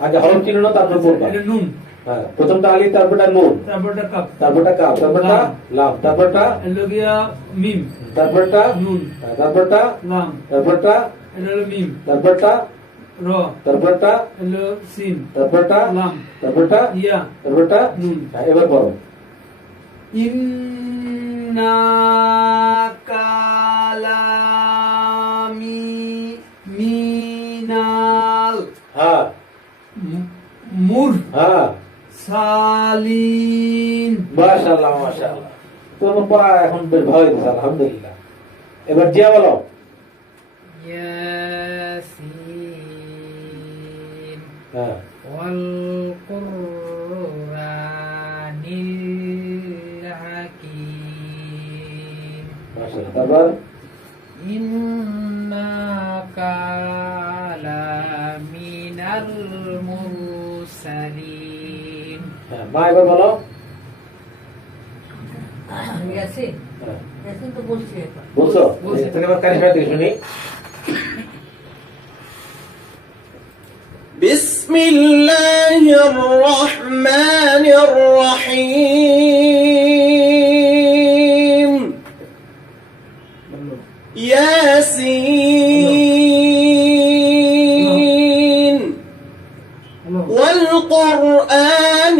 আগে হরফ চিহ্ন নাও তারপর বলবা এটা নুন হ্যাঁ প্রথমটা আলিফ তারপরটা নুন তারপরটা কাপ তারপরটা কাফ তারপরটা লাম তারপরটা এটা গিয়া মিম তারপরটা নুন হ্যাঁ, তারপরটা লাম তারপরটা এটা হলো মিম তারপরটা র তারপরটা হলো সিন তারপরটা লাম তারপরটা ইয়া তারপরটা নুন হ্যাঁ, এবার পড়ো ইন্না কালামি মিনাল হ্যাঁ মুর হ্যাঁ সালিন মাশাআল্লাহ মাশাআল্লাহ তোমার পড়া এখন বেশ ভালো হয়েছে আলহামদুলিল্লাহ এবার জিয়া বলো ياسين হ্যাঁ والقرآن الحكيم মাশাআল্লাহ তারপর إنك لمن المرسلين হ্যাঁ মা এবার বলো ইয়াসিন হ্যাঁ ইয়াসিন তো বলছি এখন বলছো বলছি। তাহলে এবার কারিশমা থেকে শুনি بسم الله الرحمن الرحيم ياسين والقرآن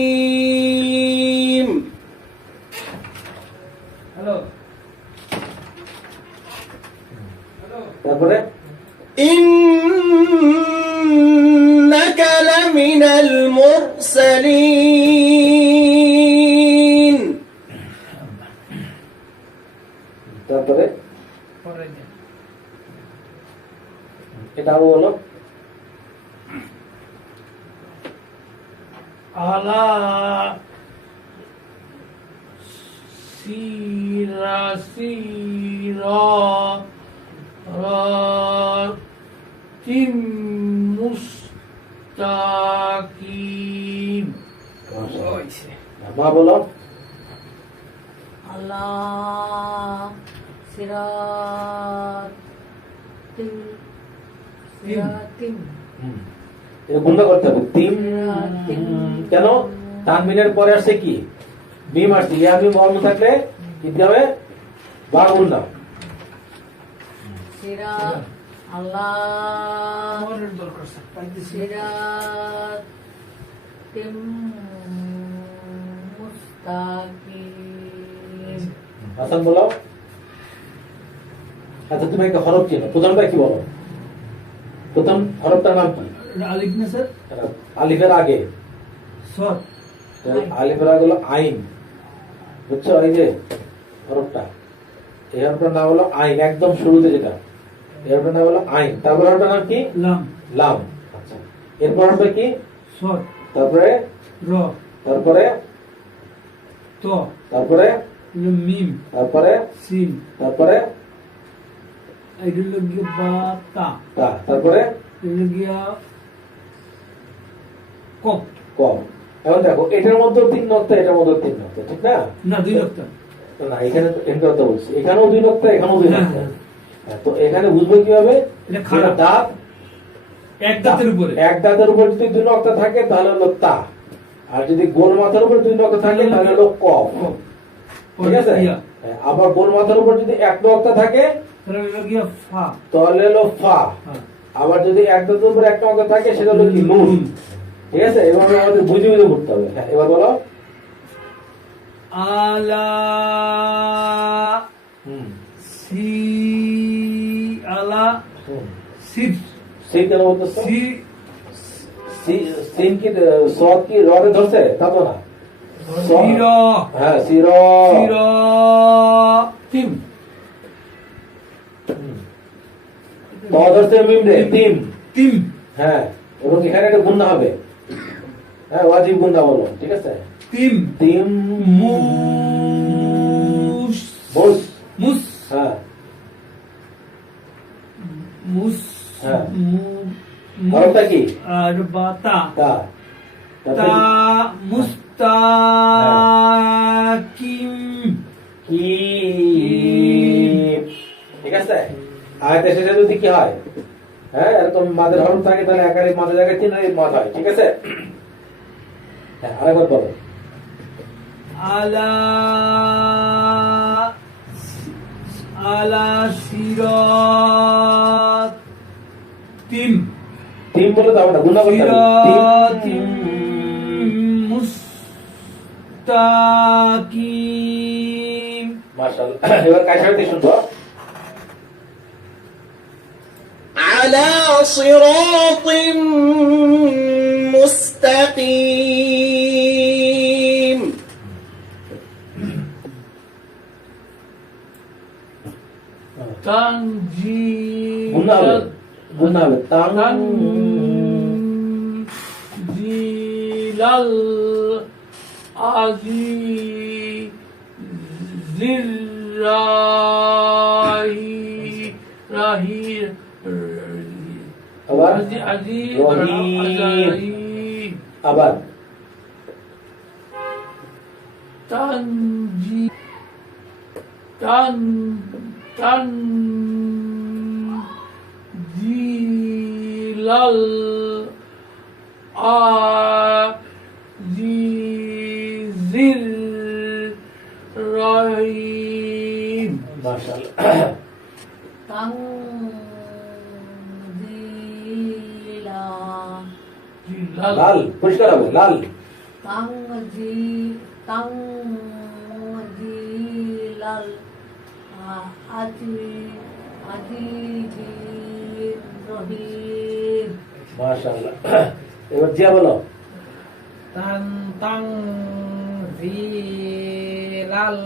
الحكيم হ্যালো তারপরে إنك لمن المرسلين তারপরে পরে এটা আরো বলো আলা সিরা সিরা তিম মুস্তাকিম মাশাআল্লাহ। মা বলো আল্লাহ সিরাত সিরাতিম এটা গুণা করতে হবে তিন কেন তানবিনের পরে আসছে কি মিম আসছে ইয়া মিম মর্ম থাকলে ইদগামে বা গুণা সিরাত আল্লাহ পরের দরকার স্যার পাইতেছি সিরাতিম মুস্তাকিম হাসান বলো আচ্ছা তুমি একটা হরফ চিনো প্রথমটা কি বলো প্রথম হরফটার নাম কি এটা আলিফ না স্যার আলিফের আগে সর আলিফের আগে হলো আইন বুঝছো এই যে হরফটা এই হরফটার নাম হলো আইন একদম শুরুতে যেটা এই হরফটার নাম হলো আইন তারপর হরফটার নাম কি লাম লাম আচ্ছা এরপর হরফটা কি সর তারপরে র তারপরে ত তারপরে এটা মিম তারপরে সিন তারপরে এটা হলো গিয়া বা তা তা তারপরে এটা হলো গিয়া কপ কম এখন দেখো এটার মধ্যে তিন নক্তা এটার মধ্যে তিন নক্তা ঠিক না না দুই নক্তা না এখানে তো এর কথা বলছি এখানেও দুই নক্তা এখানেও দুই হ্যাঁ, নক্তা হ্যাঁ। হ্যাঁ, তো এখানে বুঝবো কিভাবে এটা খারাপ। দাঁত এক দাঁতের উপরে এক দাঁতের উপর যদি দুই নক্তা থাকে তাহলে হলো তা, আর যদি গোল মাথার উপর দুই নক্তা থাকে তাহলে হলো কফ। ঠিক আছে, ইয়া। আবার গোল মাথার উপর যদি এক নক্তা থাকে তাহলে হলো গিয়া ফা। তাহলে হলো ফা। হ্যাঁ। আবার যদি এক দাঁতের উপর এক নক্তা থাকে সেটা হলো কি নুন। ঠিক আছে, এভাবে আমাদের বুঝে বুঝে পড়তে হবে। হ্যাঁ, এবার বলো। আলা হুম সি আলা হুম। সিদ সেই কেন বলতেছো? সি সিন কি সদ কি রদে ধরছে তা তো না। সির হ্যাঁ, সির সির তিম। ত ধরছে মিম রে, তিম। তিম হ্যাঁ, এবং এখানে একটা গুণা হবে। হ্যাঁ, ওয়াজিব গুণা বলো। ঠিক আছে, তিম তিম মুস বস। মুস হ্যাঁ মুস হ্যাঁ। মু- হরফটা কি? আর বাতা তা তা মুস্তাকিম কি? ঠিক আছে, আয়াতের শেষে যদি কি হয়, হ্যাঁ এরকম মাদের হরফ থাকে তাহলে একাধিক মাদের জায়গায় তিন মাদ হয়। ঠিক আছে, হ্যাঁ আরেকবার বলো। আলা আলা সিরাত তিম তিন বলে তো আমরা গুণা করতে হবে। সিরাতিম তিম। মুস্তাকিম মাশাআল্লাহ, এবার কার সাথে শুনবো? على صراط مستقيم গুণা হবে, গুণা হবে। তাং জিলাল আজিরাহি রাহি আবার আজি রহিম। আবার তানজি তান তান জিলাল আজিজির রহিম। মাশাআল্লাহ। তাংজিলা জিলাল লাল পরিষ্কার হবে, লাল। তাংজিলাল আজিজির রহিম। মাশাআল্লাহ, এবার জিয়া বলো। তান তাং জিলাল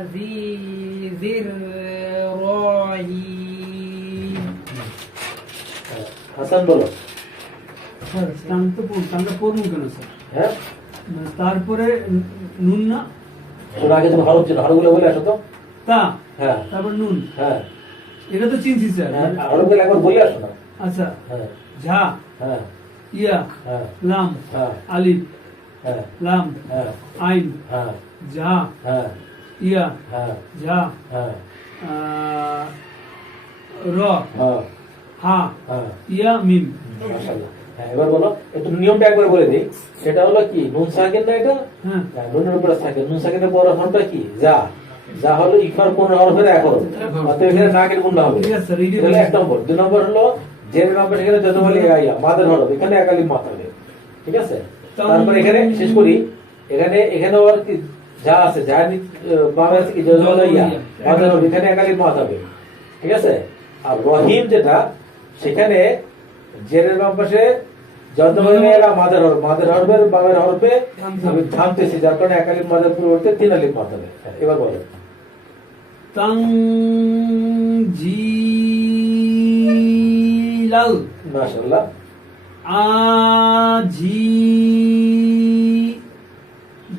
আজিজির রহিম। হাসান বলো। স্যার টানটা পড়বো কেন স্যার? হ্যাঁ, তারপরে নুন না শোনো, আগে তুমি হরফ ছিল, হরফগুলো বলে আসো তো। তা হ্যাঁ তারপর নুন, হ্যাঁ এটা তো চিনছি স্যার। হ্যাঁ, হরফগুলো একবার বলে আসো না। আচ্ছা, হ্যাঁ ঝা হ্যাঁ ইয়া হ্যাঁ লাম হ্যাঁ আলিফ হ্যাঁ লাম হ্যাঁ আইন হ্যাঁ ঝা হ্যাঁ ইয়া হ্যাঁ ঝা হ্যাঁ র হ্যাঁ হা হ্যাঁ। ইয়া মিম। মাশাআল্লাহ। হ্যাঁ, এবার বলো, একটু নিয়মটা একবার বলে দিই। সেটা হলো কি, নুন সাকিন না এটা? হ্যাঁ হ্যাঁ, নুনের উপরে সাকিন। নুন সাকিনের পর হরফটা কি? যা। যা হলো ইফার 15 হরফের এক হরফ। অতএব এখানে নাকের গুণা হবে। ঠিক আছে স্যার, এই যে এটা হলো এক নম্বর। দুই নম্বর হলো জের নম্বর, সেখানে যতমালি গাইয়া মাদের হরফ, এখানে একালি মাত হবে। ঠিক আছে, তারপর এখানে শেষ করি। এখানে আর কি যা আছে, যা বামে আছে কি যতমালি ইয়া মাদের হরফ, এখানে একালি মাত হবে। ঠিক আছে, আর রহিম যেটা, সেখানে জেরের বাম পাশে যতমালি গাইয়া মাদের হরফ, মাদের হরফের বামের হরফে আমি থামতেছি, যার কারণে একালি মাদের পরিবর্তে তিন আলিফ মাত হবে। হ্যাঁ, এবার বলো। তাংজিলাল মাশাআল্লাহ। আজি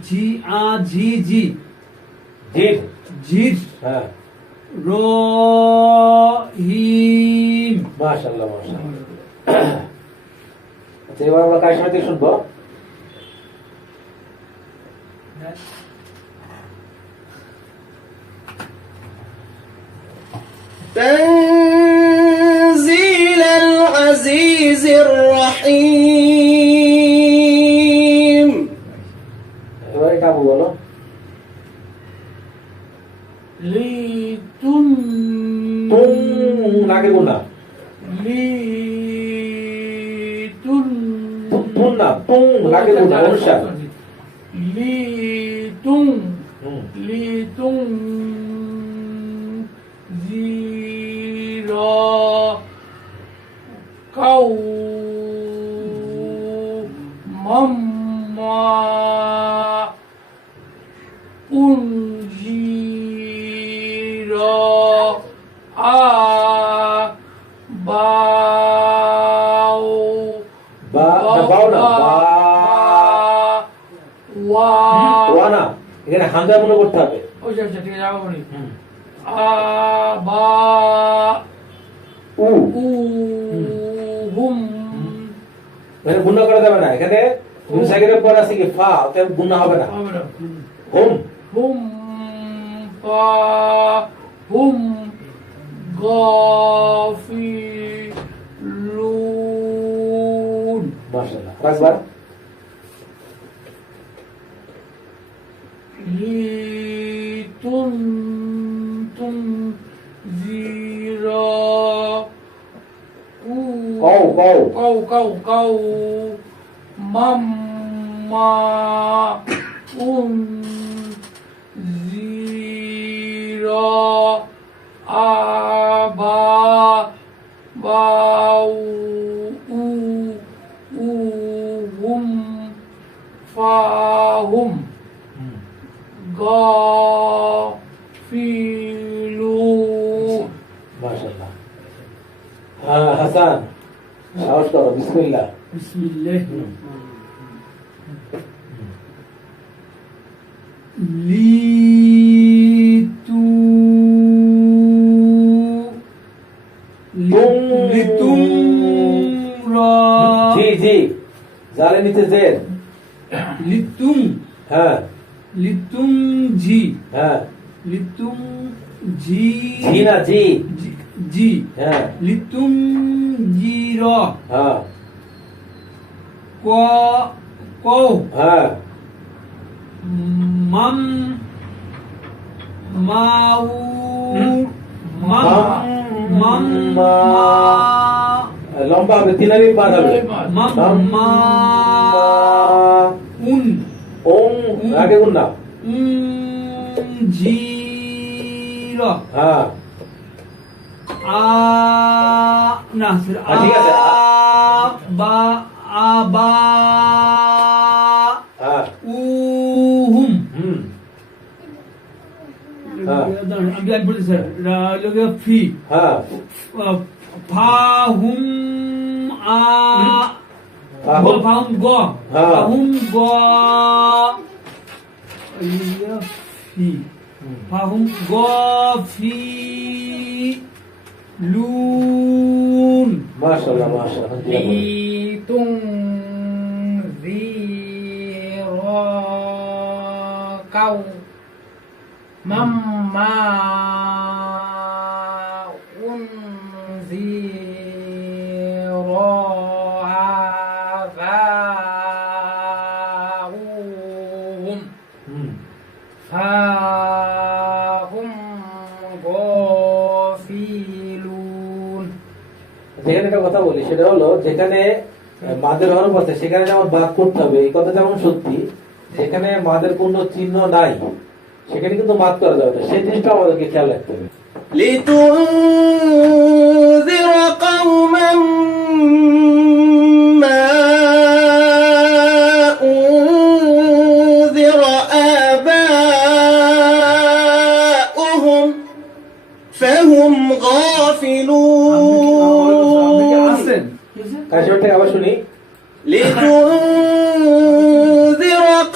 জি আজি জি জির। জির হ্যাঁ, রহিম। মাশাআল্লাহ মাশাআল্লাহ। আচ্ছা, এবার আমরা কার সাথে শুনবো? تنزيل العزيز الرحيم এবার এটা আবু বলো লিতুন তুম লাগে গুনা লিতুন তুম না তুম লাগে গুনা অনুসার লিতুন হুম লিতুন জিরা কাউ মাম্মা unjira bau বা বাও না বা ওয়া না এখানে হামজা মনে করতে হবে ওই আচ্ছা ঠিক আছে যাবো নি হুম বা উ হুম মানে গুণা করা যাবে না এখানে নুন সাকিরের পর আছে কি ফা অতএব গুণা হবে না হবে না হুম হুম পা হুম গাফিলুন মাশাআল্লাহ রাখবার লিতুন তুন জিরা কও কও কও মাম্মা জিরা আবা বাউ হুম ফাহুম গাফিলু মাশাআল্লাহ হ্যাঁ হাসান সাহস করো বিসমিল্লাহ বিসমিল্লাহ হুম লিতু লিতুম রা জি জি জালে নিচে জের লিতুম হ্যাঁ লিতুম জি হ্যাঁ লিতুম জি জি না জি জি হ্যাঁ লিতুম জির হ্যাঁ ক কও হ্যাঁ মাম মাউ মাম মাম মা লম্বা হবে তিনারি পার হবে মাম মা উন ওম আগে গুণা জির হ্যাঁ আ না স্যার ঠিক আছে। বা আবা হ্যাঁ উহুম হুম হ্যাঁ আমি বলছি স্যার লগে ফি হ্যাঁ ফাহুম আ ফাহুম। ফাহুম গ হ্যাঁ। ফাহুম গ ফি ফাহুম গ ফি লুন মাশাআল্লাহ মাশাআল্লাহ লিতুন জিরা কাউ মাম্মা unzira আবাউহুম হুম ফাহুম গাফিলুন। যেখানে একটা কথা বলি সেটা হলো যেখানে মাদের হরফ আছে সেখানে যেমন বাদ করতে হবে এই কথা যেমন সত্যি যেখানে মাদের কোনো চিহ্ন নাই সেখানে কিন্তু মাদ করা যাবে না সেই জিনিসটা আমাদেরকে খেয়াল রাখতে হবে لتنذر قوما ما أنذر آباؤهم فهم غافلون কাশিবার থেকে আবার শুনি لتنذر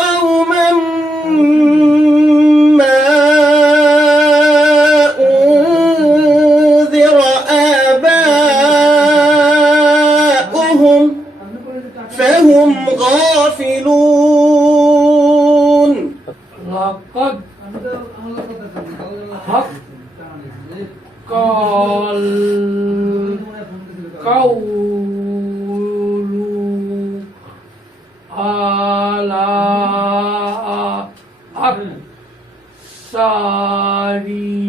قوما ما أنذر آباؤهم فهم غافلون লাকাদ হাক্কাল কাউলু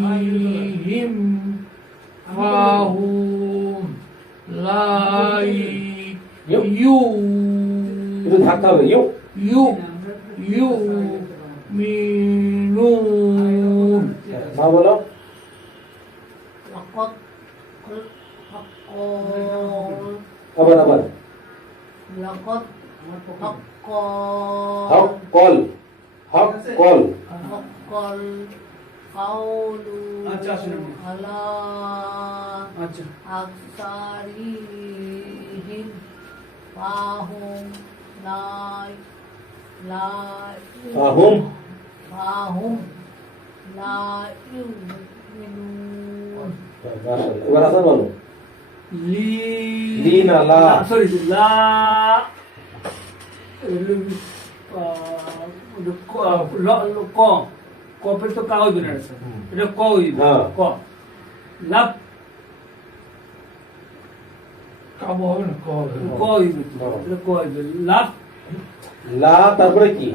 عليهم فهم لا একটু ধাক্কা হবে يؤمنون মা বলো لقد আবার لقد হক কল حق القول আচ্ছা, আসেন। على আচ্ছা أكثرهم فهم لا ফাহুম فهم لا يؤمنون মাশাআল্লাহ এবার হাসান বলো লি লি না লা সরি লা ক কপের তো কা হইবে না স্যার এটা ক হইবে হ্যাঁ। ক লাভ কাবু হবে না ক হবে ক হইবে তো, এটা ক হইবে লাভ লা তারপরে কি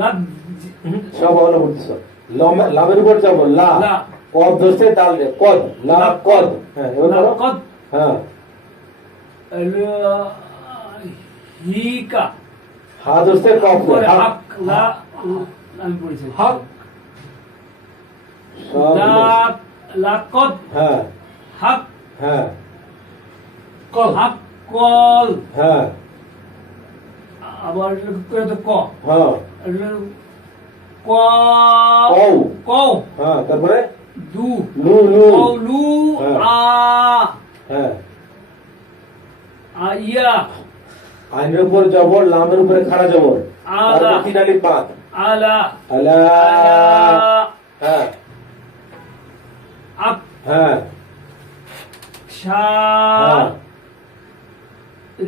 লাভ সব ভালো করতেছ লাভের উপর যাবো লা লা। কদ ধরছে তাল রে কদ লা কদ হ্যাঁ এবার বলো কদ হ্যাঁ হিকা হা ধরছে কফ রে, পরে হক। হাক লা আমি পড়েছি হক সব লা মিলে। লাকদ হ্যাঁ হাক হ্যাঁ কল হাক কল হ্যাঁ আবার করে তো ক হ্যাঁ ক কও ক হ্যাঁ তারপরে দু লু লু লু হ্যাঁ। আ হ্যাঁ ইয়া আইনের উপর জবর লামের উপরে খাড়া জবর আলা। তারপর তিন আলিফ বাদ আলা আলা হ্যাঁ আক হ্যাঁ শা হ্যাঁ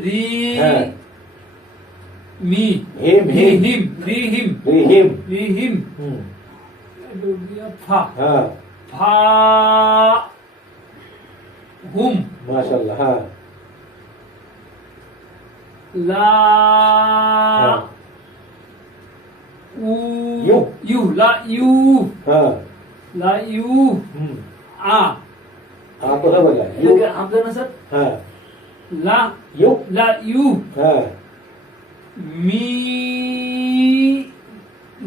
রি হ্যাঁ মি হিম হিম হিম রিহিম রিহিম রিহিম হুম ফা হ্যাঁ ফা হুম মাশাআল্লাহ হ্যাঁ লা হ্যাঁ। উ ইউ। ইউ লা ইউ হ্যাঁ লা ইউ হুম আ কোথায় বললা ইউ এটাকে আপনার না স্যার হ্যাঁ লা ইউ লা ইউ হ্যাঁ মি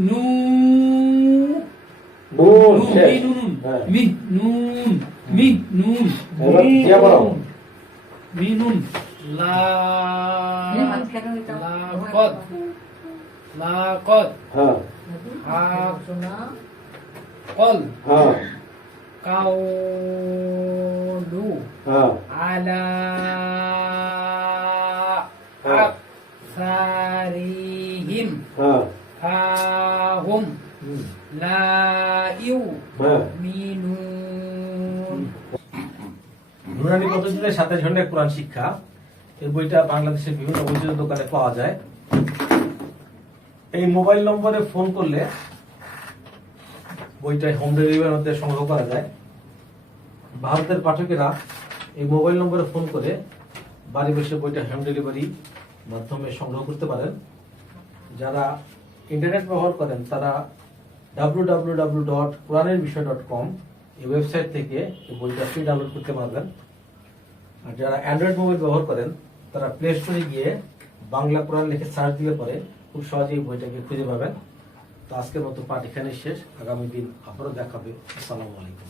নু নুন মি শেষ নুন হ্যাঁ মি নুন মি নুন এবার জিয়া বলো মি নুন লা لقد লাকদ হ্যাঁ কল হ্যাঁ কাউলু হ্যাঁ আলা হ্যাঁ। আকসারিহিম হ্যাঁ ফাহুম হুম। লা হ্যাঁ ইউমিনুন নুরানি পদ্ধতিতে 27 ঘন্টায় কোরআন শিক্ষা এই বইটা বাংলাদেশের বিভিন্ন বইয়ের দোকানে পাওয়া যায় এই মোবাইল নম্বরে ফোন করলে বইটা হোম ডেলিভারির মধ্যে সংগ্রহ করা যায় ভারতের পাঠকেরা এই মোবাইল নম্বরে ফোন করে বাড়ি বসে বইটা হোম ডেলিভারি মাধ্যমে সংগ্রহ করতে পারেন যারা ইন্টারনেট ব্যবহার করেন তারা www.quranirvishay.com এই ওয়েবসাইট থেকে এই বইটা ফ্রি ডাউনলোড করতে পারবেন আর যারা অ্যান্ড্রয়েড মোবাইল ব্যবহার করেন তারা প্লে স্টোরে গিয়ে বাংলা কোরআন লিখে সার্চ দিলে পরে খুব সহজেই এই বইটাকে খুঁজে পাবেন তো আজকের মতো পাঠ এখানে শেষ আগামী দিন আবারও দেখাবে আসসালামু আলাইকুম